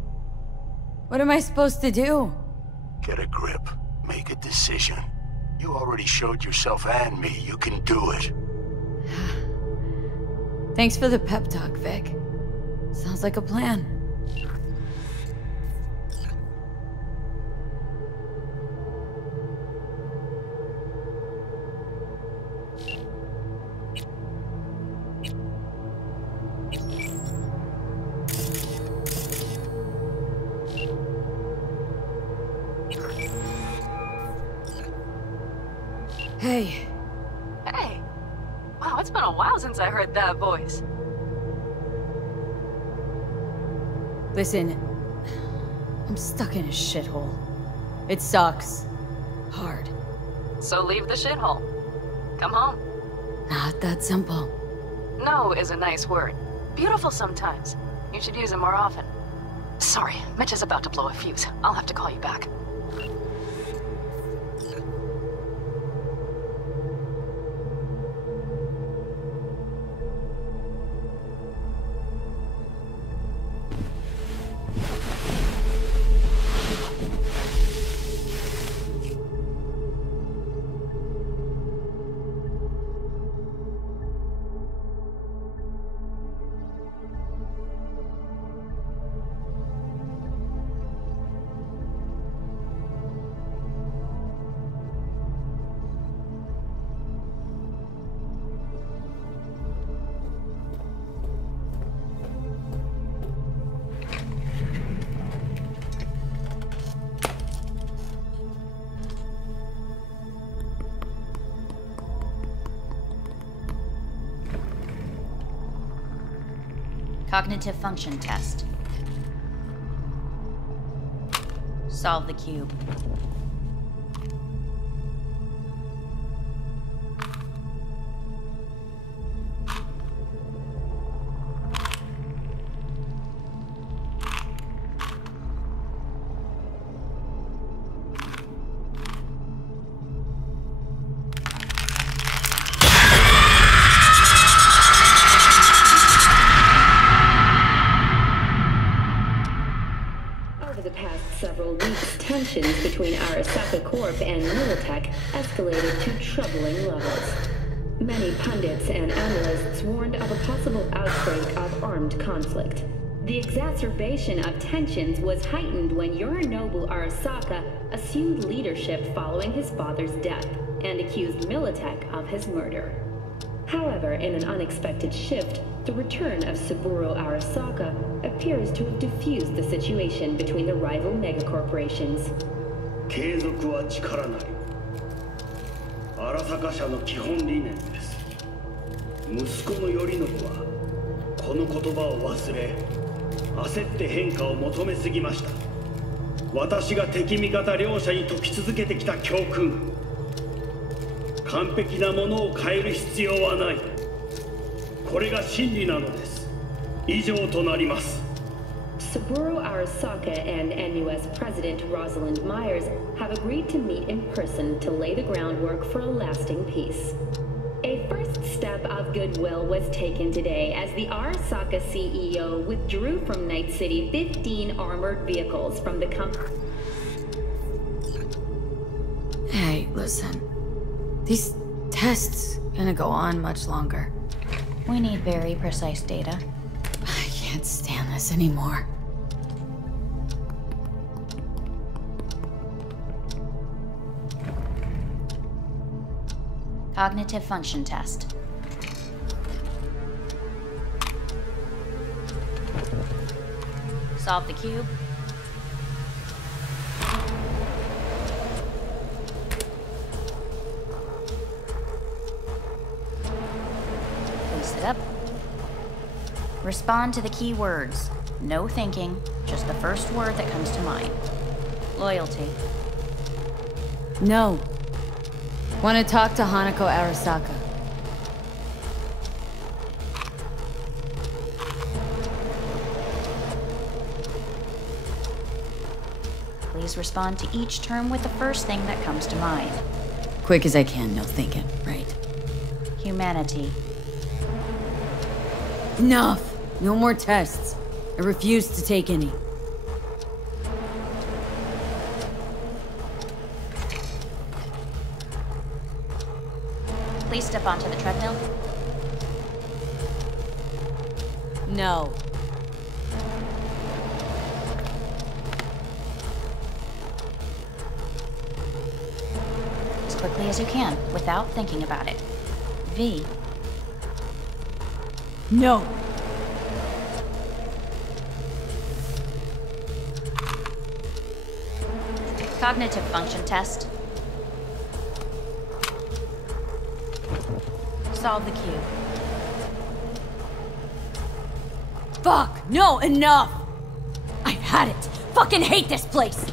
What am I supposed to do? Get a grip. Make a decision. You already showed yourself and me you can do it. Thanks for the pep talk, Vic. Sounds like a plan. Hey. Hey. Wow, it's been a while since I heard that voice. Listen, I'm stuck in a shithole. It sucks. Hard. So leave the shithole. Come home. Not that simple. No is a nice word. Beautiful sometimes. You should use it more often. Sorry, Mitch is about to blow a fuse. I'll have to call you back. Cognitive function test. Solve the cube. Tensions between Arasaka Corp and Militech escalated to troubling levels. Many pundits and analysts warned of a possible outbreak of armed conflict. The exacerbation of tensions was heightened when Yorinobu Arasaka assumed leadership following his father's death and accused Militech of his murder. However, in an unexpected shift, the return of Saburo Arasaka appears to have diffused the situation between the rival megacorporations. 継続は力なり。荒坂社の基本理念です。息子の頼信はこの言葉を忘れ、焦って変化を求めすぎました。私が敵味方両者に説き続けてきた教訓。完璧なものを変える必要はない。これが真理なのです。以上となります。Saburo Arasaka and NUS President Rosalind Myers have agreed to meet in person to lay the groundwork for a lasting peace. A first step of goodwill was taken today as the Arasaka CEO withdrew from Night City 15 armored vehicles from the company. Hey, listen. These tests gonna go on much longer. We need very precise data. I can't stand this anymore. Cognitive function test. Solve the cube. Place it up. Respond to the key words. No thinking, just the first word that comes to mind. Loyalty. No. Want to talk to Hanako Arasaka. Please respond to each term with the first thing that comes to mind. Quick as I can, no thinking, right? Humanity. Enough! No more tests. I refuse to take any. Please step onto the treadmill. No. As quickly as you can, without thinking about it. V. No. Cognitive function test. Solve the cube. Fuck! No, enough! I've had it! Fucking hate this place!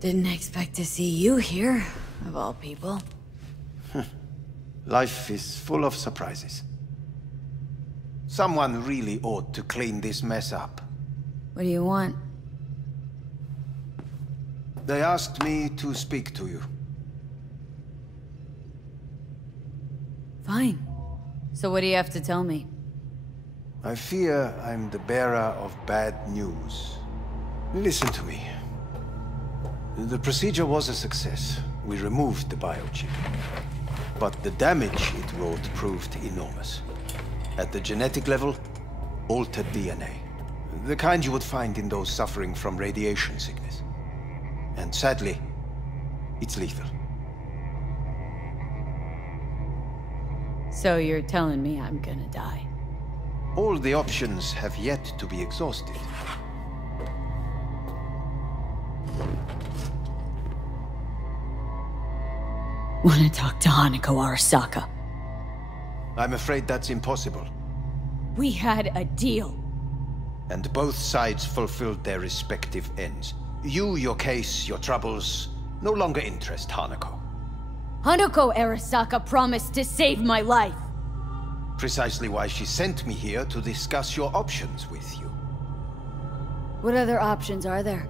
Didn't expect to see you here, of all people. Life is full of surprises. Someone really ought to clean this mess up. What do you want? They asked me to speak to you. Fine. So what do you have to tell me? I fear I'm the bearer of bad news. Listen to me. The procedure was a success. We removed the biochip. But the damage it wrought proved enormous. At the genetic level, altered DNA. The kind you would find in those suffering from radiation sickness. And sadly, it's lethal. So you're telling me I'm gonna die? All the options have yet to be exhausted. Wanna talk to Hanako Arasaka? I'm afraid that's impossible. We had a deal. And both sides fulfilled their respective ends. You, your case, your troubles, no longer interest Hanako. Hanako Arasaka promised to save my life. Precisely why she sent me here to discuss your options with you. What other options are there?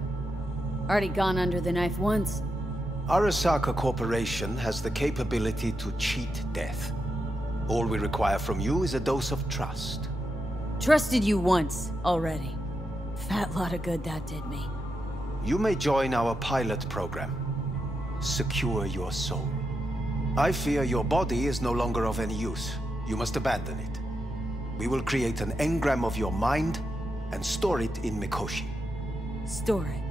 Already gone under the knife once. Arasaka Corporation has the capability to cheat death. All we require from you is a dose of trust. Trusted you once already. Fat lot of good that did me. You may join our pilot program. Secure your soul. I fear your body is no longer of any use. You must abandon it. We will create an engram of your mind and store it in Mikoshi. Store it?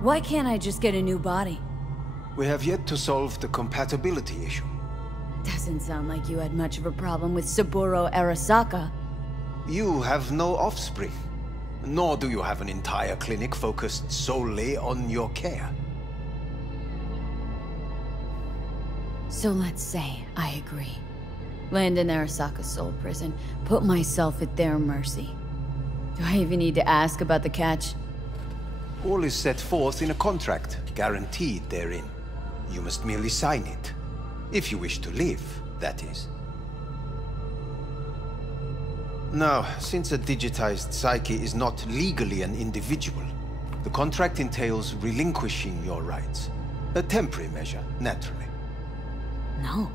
Why can't I just get a new body? We have yet to solve the compatibility issue. Doesn't sound like you had much of a problem with Saburo Arasaka. You have no offspring. Nor do you have an entire clinic focused solely on your care. So let's say I agree. Land in Arasaka's soul prison, put myself at their mercy. Do I even need to ask about the catch? All is set forth in a contract, guaranteed therein. You must merely sign it. If you wish to live, that is. Now, since a digitized psyche is not legally an individual, the contract entails relinquishing your rights. A temporary measure, naturally. No.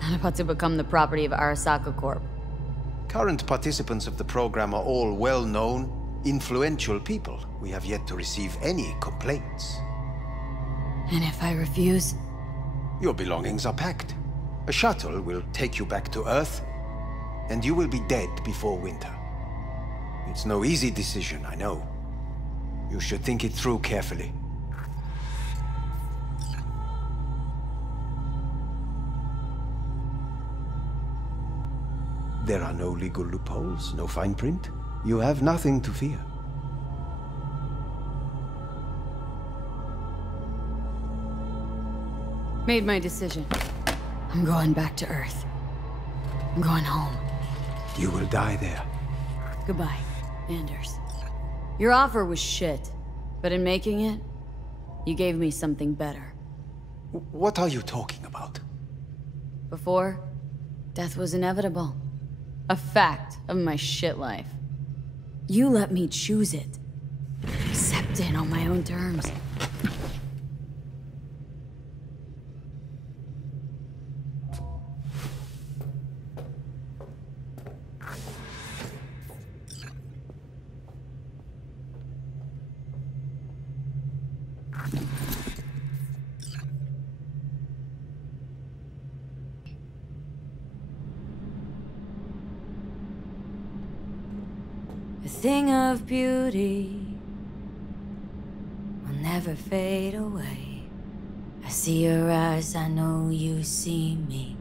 Not about to become the property of Arasaka Corp. Current participants of the program are all well-known, influential people. We have yet to receive any complaints. And if I refuse? Your belongings are packed. A shuttle will take you back to Earth, and you will be dead before winter. It's no easy decision, I know. You should think it through carefully. There are no legal loopholes, no fine print. You have nothing to fear. Made my decision. I'm going back to Earth. I'm going home. You will die there. Goodbye, Anders. Your offer was shit, but in making it, you gave me something better. What are you talking about? Before, death was inevitable. A fact of my shit life. You let me choose it. Accept it on my own terms. A thing of beauty will never fade away. I see your eyes, I know you see me.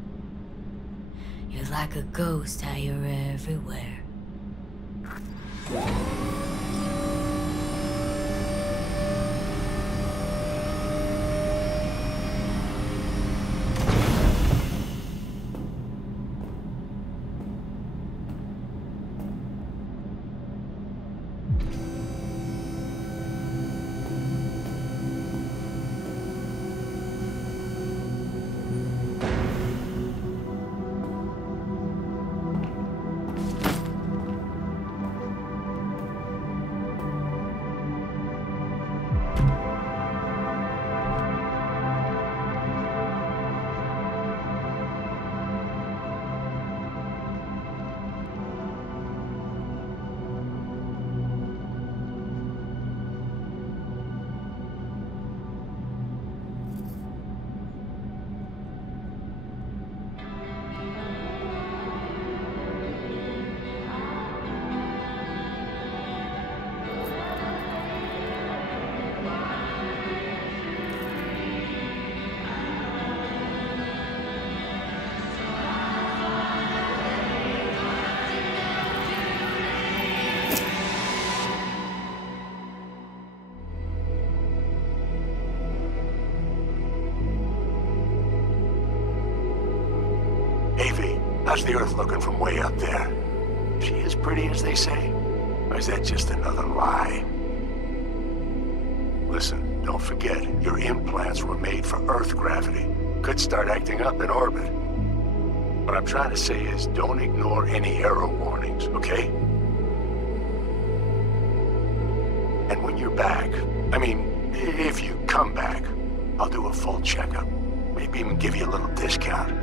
You're like a ghost, how you're everywhere. How's the Earth looking from way up there? She as pretty as they say? Or is that just another lie? Listen, don't forget, your implants were made for Earth gravity. Could start acting up in orbit. What I'm trying to say is, don't ignore any error warnings, okay? And when you're back, I mean, if you come back, I'll do a full checkup. Maybe even give you a little discount.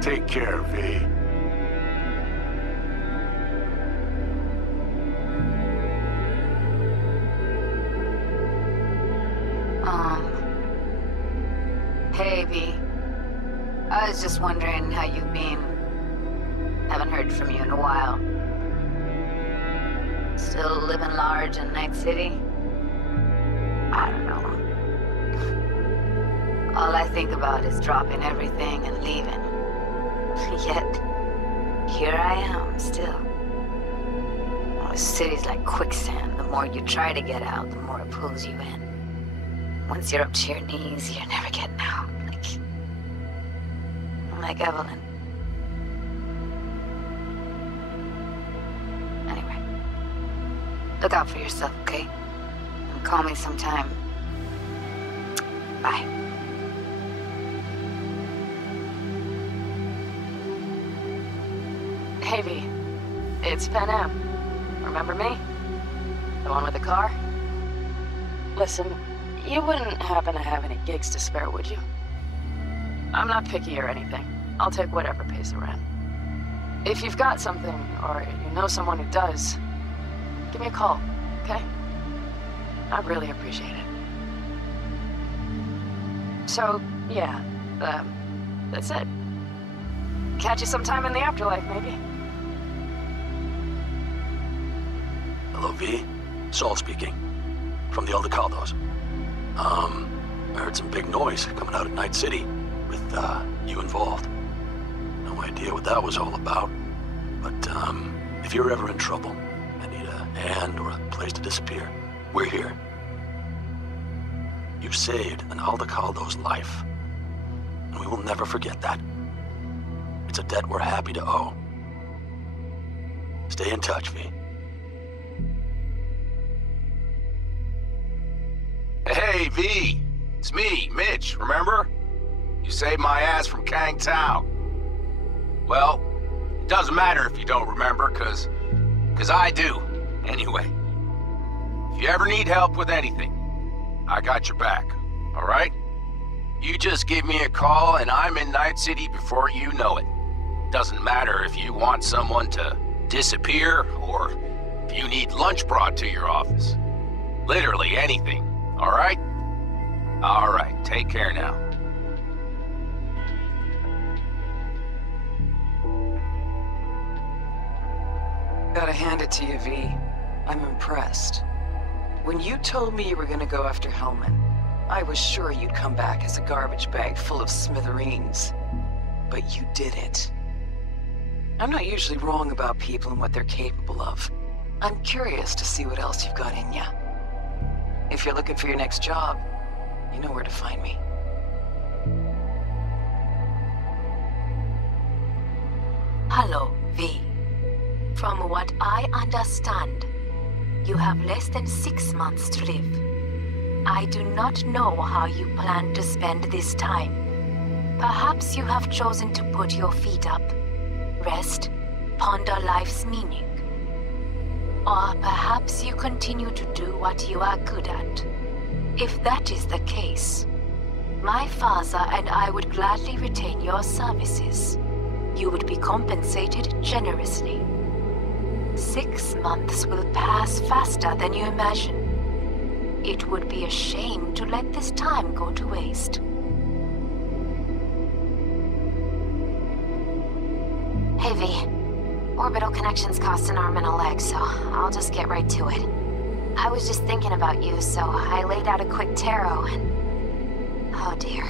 Take care, V. Hey, V. I was just wondering how you've been. Haven't heard from you in a while. Still living large in Night City? I don't know. All I think about is dropping everything and leaving. Yet, here I am, still. Oh, the city's like quicksand. The more you try to get out, the more it pulls you in. Once you're up to your knees, you're never getting out. Like Evelyn. Anyway, look out for yourself, okay? And call me sometime. Bye. Hey, V. It's Pan Am. Remember me? The one with the car? Listen, you wouldn't happen to have any gigs to spare, would you? I'm not picky or anything. I'll take whatever pays the rent. If you've got something, or you know someone who does, give me a call, okay? I'd really appreciate it. So, yeah, that's it. Catch you sometime in the afterlife, maybe. Hello, V. Saul speaking. From the Aldecaldos. I heard some big noise coming out of Night City with, you involved. No idea what that was all about. But, if you're ever in trouble and need a hand or a place to disappear, we're here. You saved an Aldecaldo's life. And we will never forget that. It's a debt we're happy to owe. Stay in touch, V. Hey, V. It's me, Mitch, remember? You saved my ass from Kang Tao. Well, it doesn't matter if you don't remember, cause I do, anyway. If you ever need help with anything, I got your back, alright? You just give me a call and I'm in Night City before you know it. Doesn't matter if you want someone to disappear or if you need lunch brought to your office. Literally anything, alright? Alright, take care now. Gotta hand it to you, V. I'm impressed. When you told me you were gonna go after Hellman, I was sure you'd come back as a garbage bag full of smithereens. But you did it. I'm not usually wrong about people and what they're capable of. I'm curious to see what else you've got in ya. If you're looking for your next job, you know where to find me. Hello, V. From what I understand, you have less than 6 months to live. I do not know how you plan to spend this time. Perhaps you have chosen to put your feet up, rest, ponder life's meaning. Or perhaps you continue to do what you are good at. If that is the case, my father and I would gladly retain your services. You would be compensated generously. 6 months will pass faster than you imagine. It would be a shame to let this time go to waste. Hey, V. Orbital connections cost an arm and a leg, so I'll just get right to it. I was just thinking about you, so I laid out a quick tarot and... oh dear.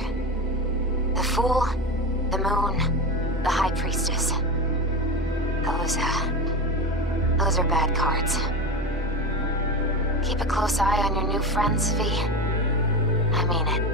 The Fool, the Moon, the High Priestess. Those are bad cards. Keep a close eye on your new friends, V. I mean it.